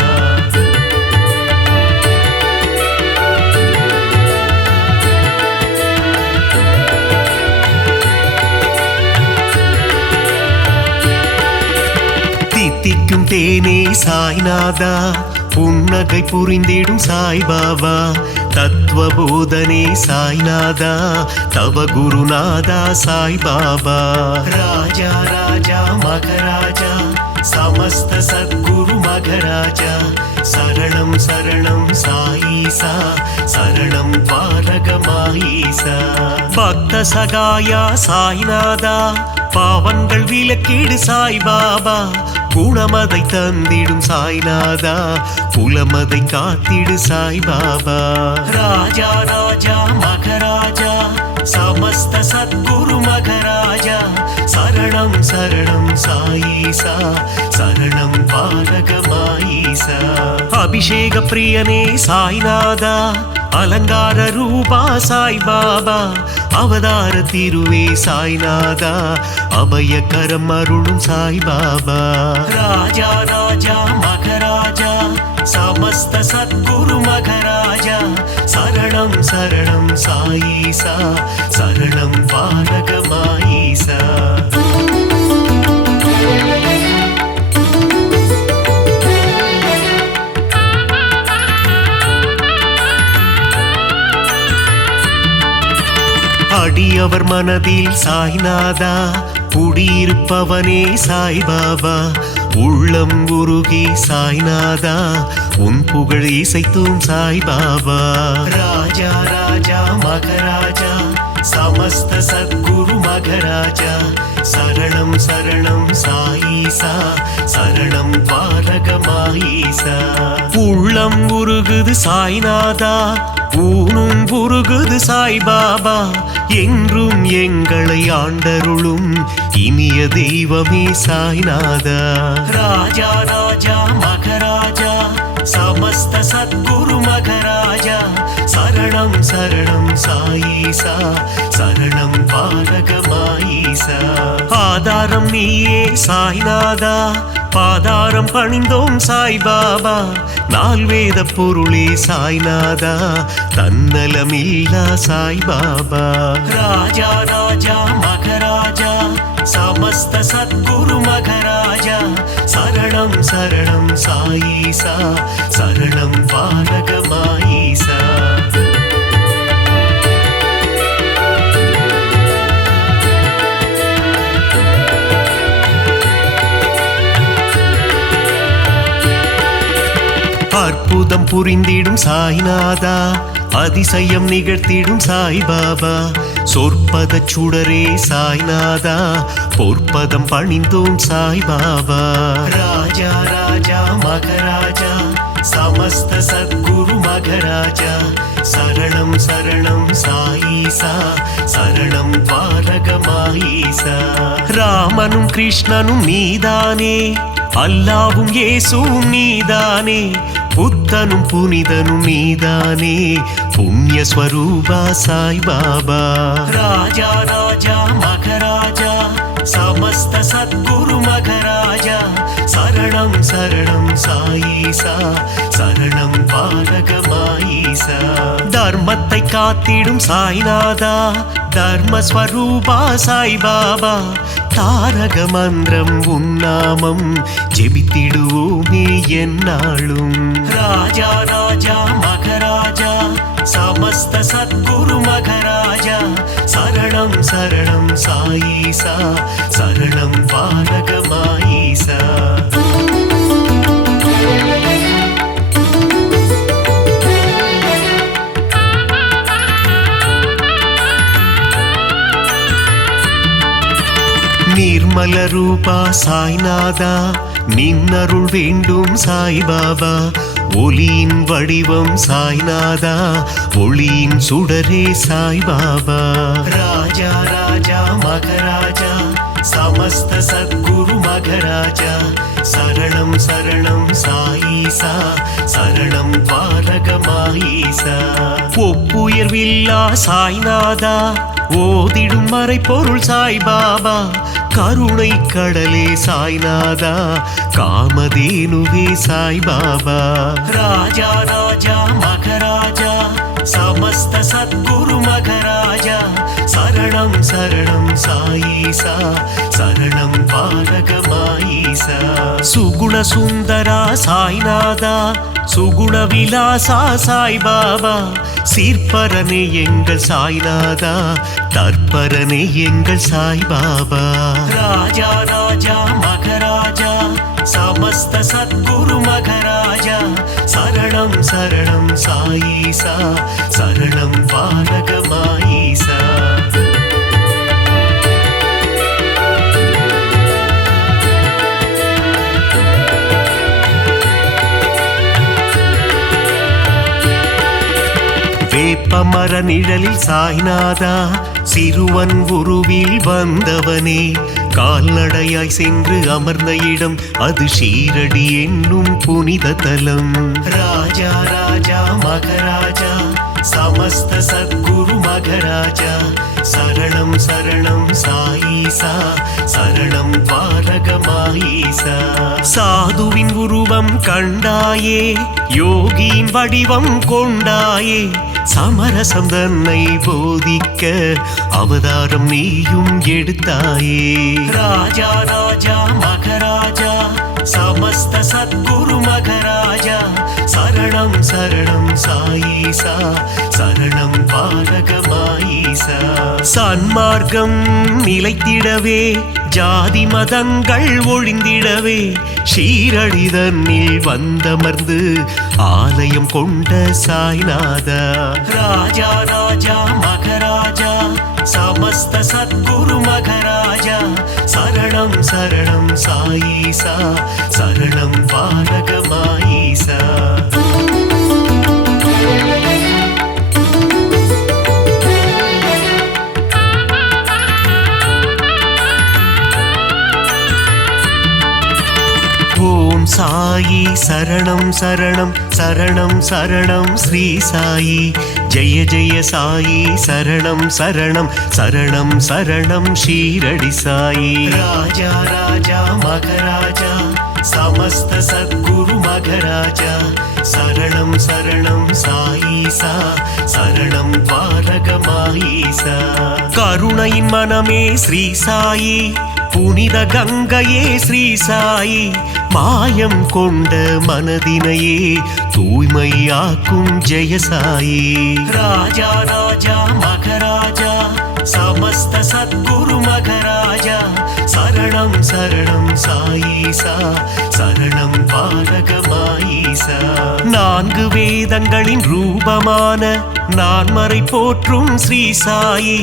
தேனே சாய்நாதா புன்னகை புரிந்திடும் சாய்பாபா தத்துவ போதனே சாய்நாதா தவ குருநாதா சாய்பாபா ராஜா ராஜா மகராஜா சமஸ்த சத்குரு மகராஜா சரணம் சரணம் சாயீசா சரணம் பாரகமாயீசா பக்த சகாயா சாய்நாதா பாவங்கள் விலக்கீடு சாய்பாபா குணமதை தந்திடும் சாய்நாதா குலமதை காத்திடு சாய்பாபா ராஜா ராஜா மகராஜா சமஸ்த சத்குரு மகராஜா சரணம் சரணம் சாயீசா சரணம் பாரகமாயீசா அபிஷேக பிரியனே சாய்நாதா அலங்கார ரூபா சாய்பாபா அவதார திருவே சாய்நாதா அபயகரம் அருளும் சாய்பாபா ராஜா ராஜா மகராஜா சமஸ்த சத்குரு மகராஜா சரணம் சரணம் சாயீசா சரணம் பாரகமாயீசா அடியவர் மனதில் சாய்நாதா குடியிருப்பவனே சாய்பாபா உள்ளம் உருகி சாய்நாதா உன் புகழ் இசைத்தும் சாய்பாபா ராஜா ராஜா மகராஜா சமஸ்த சத்குரு மகராஜா சரணம் சரணம் சாயீசா சரணம் பாரகமாயீசா உள்ளம் உருகுது சாய்நாதா ஊனும் உருகுது சாய்பாபா என்றும் எங்களை ஆண்டருளும் இனிய தெய்வமே சாய்நாதா ராஜா ராஜா மகராஜா சமஸ்த சத்குரு மகராஜா சரணம் சரணம் சாயீசா சரணம் பாரகமாயீசா ஆதாரம் நீயே சாய்நாதா பாதாரம் பணிந்தோம் சாய்பாபா நால்வேத பொருளே சாய்நாதா தன்னலமில்லா சாய்பாபா ராஜா ராஜா மகராஜா சமஸ்த சத்குரு மகராஜா சரணம் சரணம் சாயீசா சரணம் பாரகமாயீசா அற்புதம் புரிந்திடும் சாய்நாதா அதிசயம் நிகழ்த்திடும் சாய்பாபா சொற்பத சுடரே சாய்நாதா பொற்பதம் பணிந்தோம் சாய்பாபா ராஜா ராஜா மகராஜா சமஸ்த சத்குரு மகராஜா சரணம் சரணம் சாயீசா சரணம் பாரகமாயீசா ராமனும் கிருஷ்ணனும் நீதானே அல்லாவும் இயேசுவும் நீதானே புத்தனும் புனிதனும் நீதானே புண்ணிய ஸ்வரூபா சாய்பாபா ராஜா ராஜா மகராஜா சமஸ்த சத்குரு மகராஜா சரணம் சரணம் சாயீசா சரணம் பாரகமாயீசா தர்மத்தை காத்திடும் சாய்நாதா தர்மஸ்வரூபா சாய்பாபா தாரக மந்திரம் உன்னாமம் ஜெபித்திடுவோமே என்னாலும் ராஜா ராஜா மகராஜா சமஸ்த சத்குரு மகராஜா சரணம் சரணம் சாயீசா சரணம் பாரகமாயீசா நிர்மல ரூபா சாய்நாதா நின்னருள் வேண்டும் சாய்பாபா ஒளியின் வடிவம் சாய்நாதா ஒளியின் சுடரே சாய்பாபா ராஜா ராஜா மகராஜா சமஸ்த சத்குரு மகராஜா சரணம் சரணம் சாயீசா சரணம் பாரகமாயீசா ஒப்புயர்வில்லா சாய்நாதா ஓதிடும் மறை பொருள் சாய்பாபா கருணை கடலே சாய்நாதா காமதேனுவே சாய்பாபா ராஜா ராஜா மகராஜா समस्त सद्गुरु मगराजा शरणं शरणं साईसा शरणं पारगमाईसा सुगुण सुंदरा साईनादा सुगुण विलासा साई बाबा சீர்பரனே எங்கள் சாய்நாதா தற்பரனே எங்கள் சாய் பாபா ராஜா ராஜா மகராஜா समस्त सद्गुरु मगराजा शरणं शरणं साईसा शरणं पारगमाईसा வேப்பமர நிழலில் சாய்நாதா சிறுவன் உருவில் வந்தவனே கால்நடையாய் சென்று அமர்ந்த இடம் அது ஷீரடி என்னும் புனித தலம் ராஜா ராஜா மகராஜா समस्त सद्गुरु मगराजा शरणं शरणं साईसा शरणं पारगमाईसा சாதுவின் உருவம் கண்டாயே யோகியின் வடிவம் கொண்டாயே சமரசம் தன்னை போதிக்க அவதாரம் நீயும் எடுத்தாயே ராஜா ராஜா மகராஜா समस्त सद्गुरु मगराजा शरणं शरणं साईसा शरणं पारगमाईसा சன்மார்க்கம் நிலைத்திடவே ஜாதி மதங்கள் ஒழிந்திடவே ஷீரடி தன்னில் வந்தமர்ந்து ஆலயம் கொண்ட சாய்நாதா ராஜா ராஜா மகராஜா समस्त सद्गुरु मगराजा शरणं शरणं साईसा शरणं पारगमाईसा ஓம் சாயி சரணம் சரணம் சரணம் சரணம் ஸ்ரீ சாயி ஜெய ஜெய சாயி சரணம் சரணம் சரணம் சரணம் ஷீரடி சாயி ராஜா ராஜா மகராஜா समस्त सद्गुरु मगराजा शरणं शरणं साईसा शरणं पारगमाईसा கருணையின் மனமே ஸ்ரீ சாயி புனித கங்கையே ஸ்ரீ சாயி மாயம் கொண்ட மனதினையே தூய்மையாக்கும் ஜெய சாயி ராஜா ராஜா மகராஜா समस्त सद्गुरु मगराजा शरणं शरणं साईसा शरणं पारगमाईसा நான்கு வேதங்களின் ரூபமான நான்மறை போற்றும் ஸ்ரீ சாயி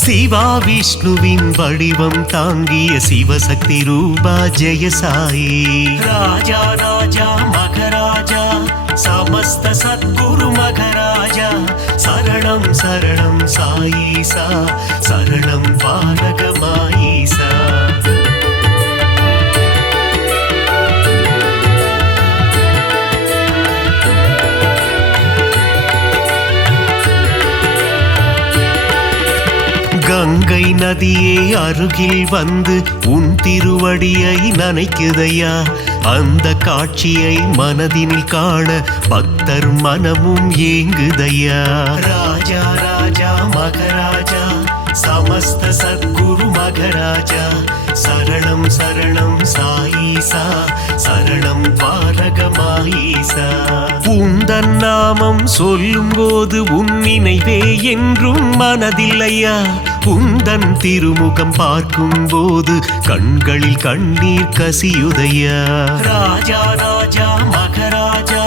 சிவா விஷ்ணுவின் வடிவம் தாங்கிய சிவசக்தி ரூபா ஜெய சாயி ராஜா ராஜா மகராஜா समस्त सद्गुरु मगराजा शरणं शरणं साईसा शरणं पारगमाईसा கங்கை நதியே அருகில் வந்து உன் திருவடியை நனைக்குதையா அந்த காட்சியை மனதினில் காண பக்தர் மனமும் ஏங்குதையா ராஜா ராஜா மகராஜா समस्त सद्गुरु मगराजा शरणं शरणं साईसा शरणं पारगमाईसा உந்தன் நாமம் சொல்லும் போது உன் நினைவே என்றும் மனதில்லையா உந்தன் திருமுகம் பார்க்கும் போது கண்களில் கண்ணீர் கசியுதையா ராஜா ராஜா மகராஜா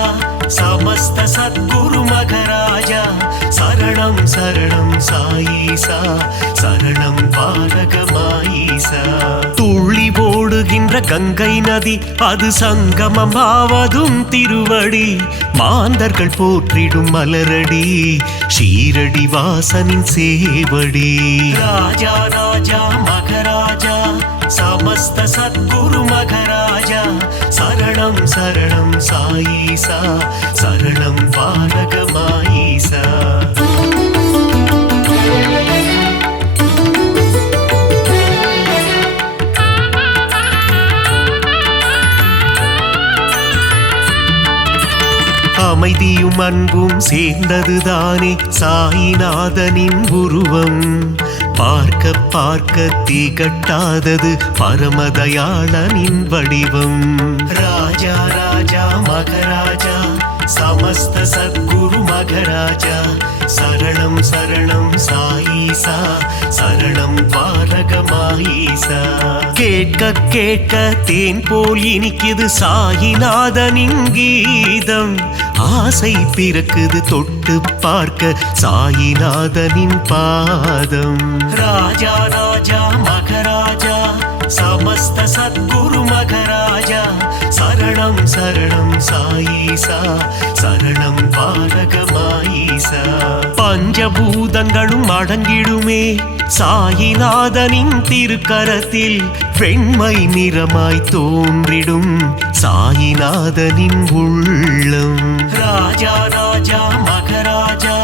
समस्त सद्गुरु मगराजा शरणं शरणं साईसा शरणं पारगमाईसा துள்ளி ஓடுகின்ற கங்கை நதி அது சங்கமமாவதும் திருவடி மாந்தர்கள் போற்றிடும் மலரடி ஷீரடி வாசனின் சேவடி ராஜா ராஜா மகராஜா समस्त सद्गुरु मगराजा शरणं शरणं साईसा शरणं पारगमाईसा அமைதியும் அன்பும் சேர்ந்ததுதானே சாயிநாதனின் உருவம். பார்க்க பார்க்க திகட்டாதது பரமதயாளனின் வடிவம். ராஜா ராஜா மகராஜா சமஸ்த சத்குரு மகராஜா சரணம் சரணம் சாயீசா சரணம் பாரகமாயீசா. கேட்க கேட்க தேன் போல் இனிக்குது சாயிநாதனின் கீதம். ஆசை பிறக்குது தொட்டு பார்க்க சாயிநாதனின் பாதம். ராஜா ராஜா மகராஜா சமஸ்த சத்குரு மகராஜா சரணம் சரணம் சாயீசா சரணம் பாரகமாயீசா. பஞ்சபூதங்களும் அடங்கிடுமே சாயிநாதனின் திருக்கரத்தில். வெண்மை நிறமாய் தோன்றிடும் சாயிநாதனின் உள்ளம். ராஜா ராஜா மகராஜா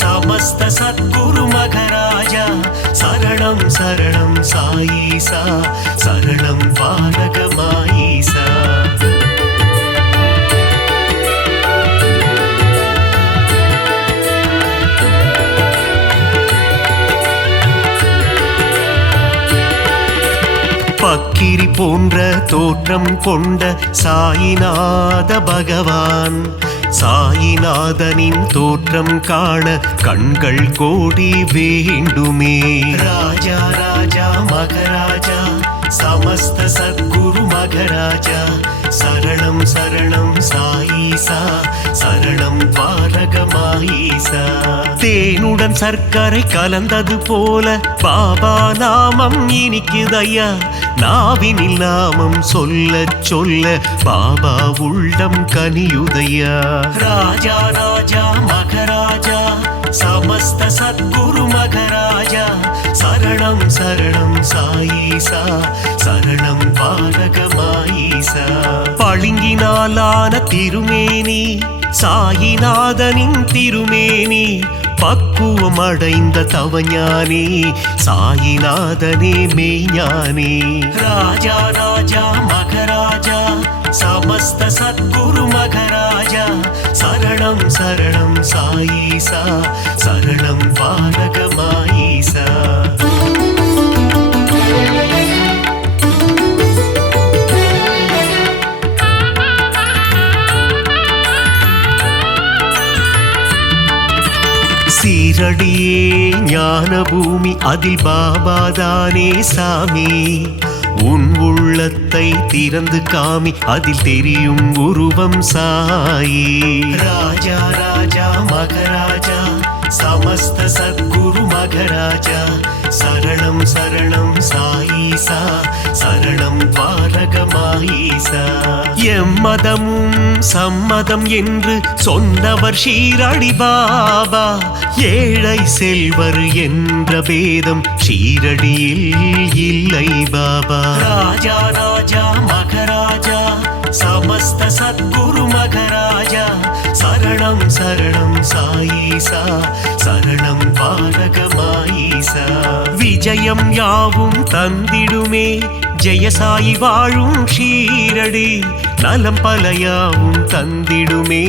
சமஸ்த சத்குரு மகராஜா சரணம் சரணம் சாயீசா சரணம் பாரகமாயீசா. பக்கிரி போன்ற தோற்றம் கொண்ட சாயிநாத பகவான். சாயிநாதனின் தோற்றம் காண கண்கள் கோடி வேண்டுமே. ராஜா ராஜா மகராஜா சமஸ்த சத்குரு மகராஜா சரணம் சரணம் சாயீசா சரணம் பாரகமாயீசா. தேனுடன் சர்க்கரை கலந்தது போல பாபா நாமம் இனிக்குதையா. நாவினில் நாமம் சொல்ல சொல்ல பாபா உள்ளம் கனியுதையா. ராஜா ராஜா மகராஜா சமஸ்த சத்குரு மகராஜா சரணம் சரணம் சாயீசா சரணம் பாரகமாயீசா. பளிங்கினாலான திருமேனி சாயிநாதனின் திருமேனி. பக்குவம் அடைந்த தவஞானி சாயிநாதனே மெய்ஞானி. ராஜா ராஜா மகராஜா சமஸ்த சத்குரு மகராஜா சரணம் சரணம் சாயீசா சரணம் பாரகமாயீசா. சீரடியே ஞான பூமி அதில் பாபாதானே சாமி. உன் உள்ளத்தை திறந்து காமி அதில் தெரியும் உருவம் சாயி. ராஜா ராஜா மகராஜா சமஸ்த சத்குரு மகராஜா சரணம் சரணம் சாயீசா சரணம் பாரகமாயீசா. எம்மதமும் சம்மதம் என்று சொன்னவர் ஷீரடி பாபா. ஏழை செல்வர் என்ற பேதம் ஷீரடியில் இல்லை பாபா. ராஜா ராஜா மகராஜா சமஸ்த சத்குரு மகராஜா சரணம் சரணம் சாயீசா சரணம் பாரகமாயீசா. விஜயம் யாவும் தந்திடுமே ஜெயசாயி வாழும் ஷீரடி. நலம் பலயாவும் தந்திடுமே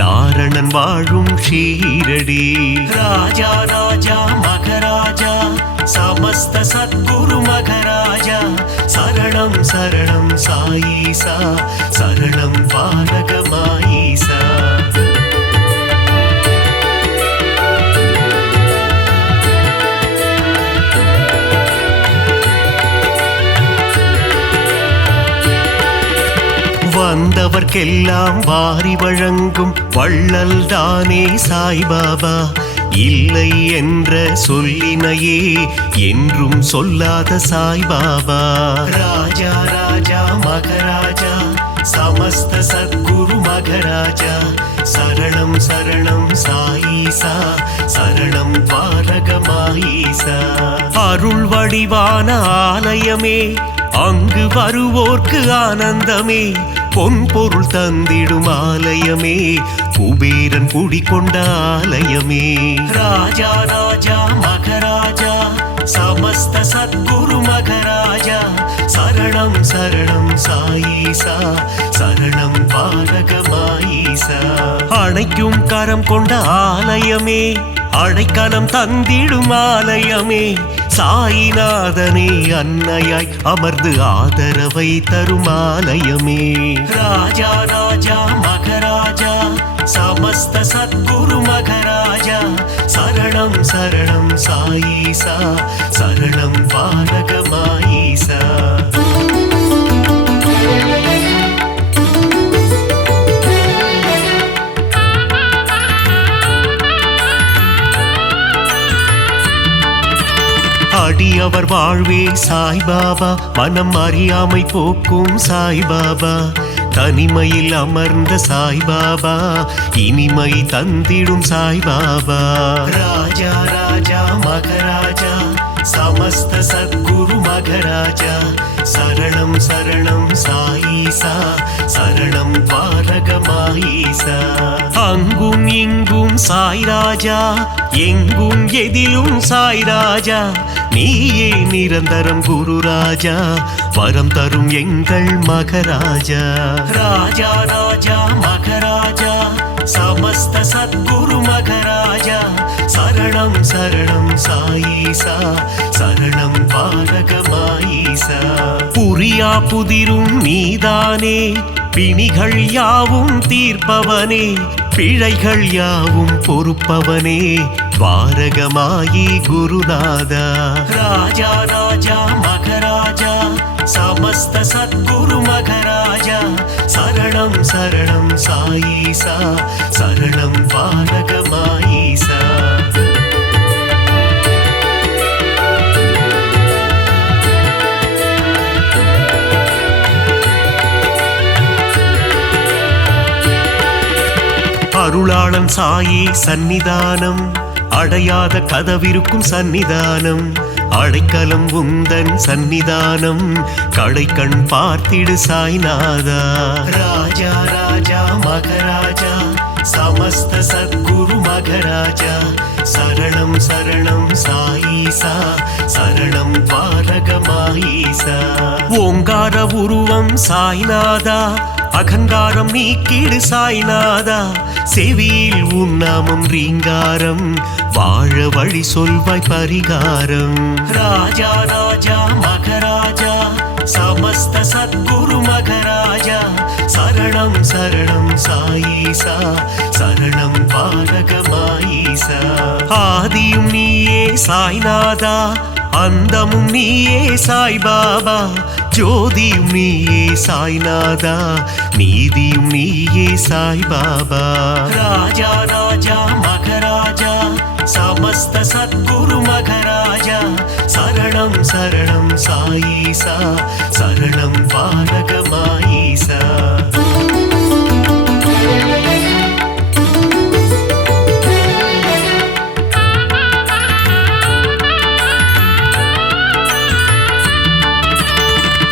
நாரணன் வாழும் ஷீரடி. ராஜா ராஜா மகராஜா சமஸ்த சத்குரு மகராஜா சரணம் சரணம் சாயீசா சரணம் பாரகமாயீசா. வந்தவர்க்கெல்லாம் வாரி வழங்கும் வள்ளல் தானே சாய்பாபா. இல்லை என்ற சொல்லினையே என்றும் சொல்லாத சாய்பாபா. ராஜா ராஜா மகராஜா சமஸ்த சத்குரு மகராஜா சரணம் சரணம் சாயீசா சரணம் பாரகமாயீசா. அருள் வடிவான ஆலயமே அங்கு வருவோர்க்கு ஆனந்தமே. பொன் பொருள் தந்திடும் ஆலயமே குபேரன் குடிகொண்ட ஆலயமே. ராஜா ராஜா மகராஜா समस्त सद्गुरु मगराजा शरणं शरणं साईसा शरणं பாரகமாயிசா அணைக்கும் கரம் கொண்ட ஆலயமே அடைக்கலம் தந்திடும் ஆலயமே சாயிநாதனே அன்னையாய் அமர்ந்து ஆதரவை தரும் ஆலயமே ராஜா ராஜா மகராஜா समस्त सद्गुरु मगराजा शरणं शरणं साईसा शरणं பாரகமாயிசா அடியவர் வாழ்வே சாய்பாபா மனம் அறியாமை போக்கும் சாய்பாபா தனிமையில் அமர்ந்த சாய்பாபா இனிமை தந்திடும் சாய்பாபா ராஜா ராஜா மகராஜா समस्त सद्गुरु मगराजा शरणं शरणं साईसा शरणं பாரகமாயிசா அங்கும் இங்கும் சாய் ராஜா எங்கும் எதிலும் சாய் ராஜா நீயே நிரந்தரம் குரு ராஜா வரம் தரும் எங்கள் மகராஜா ராஜா ராஜா மகராஜா समस्त सद्गुरु मगराजा शरणं शरणं साईसा शरणं பாரகமாயிசா புரியா புதிரும் நீதானே பிணிகள் யாவும் தீர்ப்பவனே பிழைகள் யாவும் பொறுப்பவனே துவாரகமாயி குருநாதா ராஜா ராஜா மகராஜா समस्त सद्गुरु मगराजा शरणं शरणं साईसा शरणं பாரகமாயிசா அருளாளன் சாயி சந்நிதானம் அடையாத கதவிருக்கும் சந்நிதானம் அடைக்கலம் உந்தன் சந்நிதானம் கடைக்கண் பார்த்திடு சாய்நாதா ராஜா ராஜா மகராஜா समस्त सद्गुरु मगराजा शरणं शरणं साईसा शरणं பாரகமாயிசா ஓங்கார உருவம் சாய்நாதா அகங்காரம் நீக்கிடு சாய்நாதா செவியில் உன்னாமம் ரீங்காரம் வாழ வழி சொல்வாய் பரிகாரம் ராஜா ராஜா மகராஜா समस्त सद्गुरु मगराजा शरणं शरणं साईसा शरणं பாரகமாயிசா ஆதியும் நீயே சாய்நாதா அந்தமும் நீயே சாய்பாபா ஜோதியும் நீயே சாய்நாதா நீதியும் நீயே சாய்பாபா ராஜா ராஜா மகராஜா समस्त सद्गुरु मगराजा शरणं शरणं साईसा शरणं பாரகமாயிசா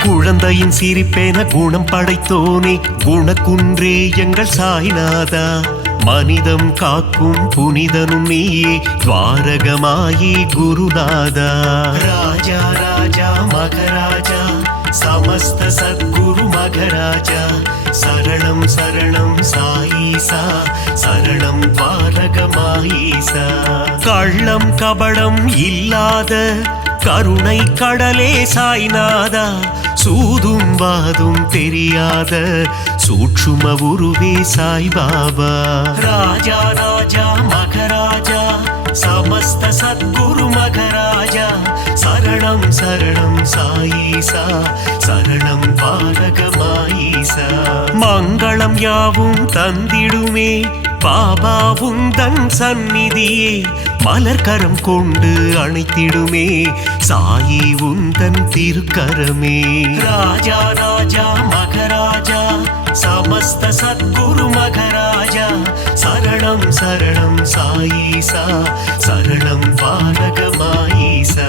குழந்தையின் சிரிப்பேன குணம் படைத்தோனே குணக்குன்றே எங்கள் சாய்நாதா மனிதம் காக்கும் புனிதனும் நீயே துவாரகமாயி குருநாதா ராஜா ராஜா மகராஜா समस्त सद्गुरु मगराजा शरणं शरणं साईसा शरणं பாரகமாயிசா கள்ளம் கபடம் இல்லாத கருணை கடலே சாய்நாதா சூதும் வாதும் தெரியாத சூட்சும உருவே சாய்பாபா ராஜா ராஜா மகராஜா समस्त सद्गुरु मगराजा शरणं शरणं साईसा शरणं பாரகமாயிசா மங்களம் யாவும் தந்திடுமே பாபா உந்தன் சந்நிதியே மலர்கரம் கொண்டு அணைத்திடுமே சாயி உந்தன் திருக்கரமே ராஜா ராஜா மகராஜா समस्त सद्गुरु मगराजा शरणं शरणं साईसा शरणं பாரகமாயிசா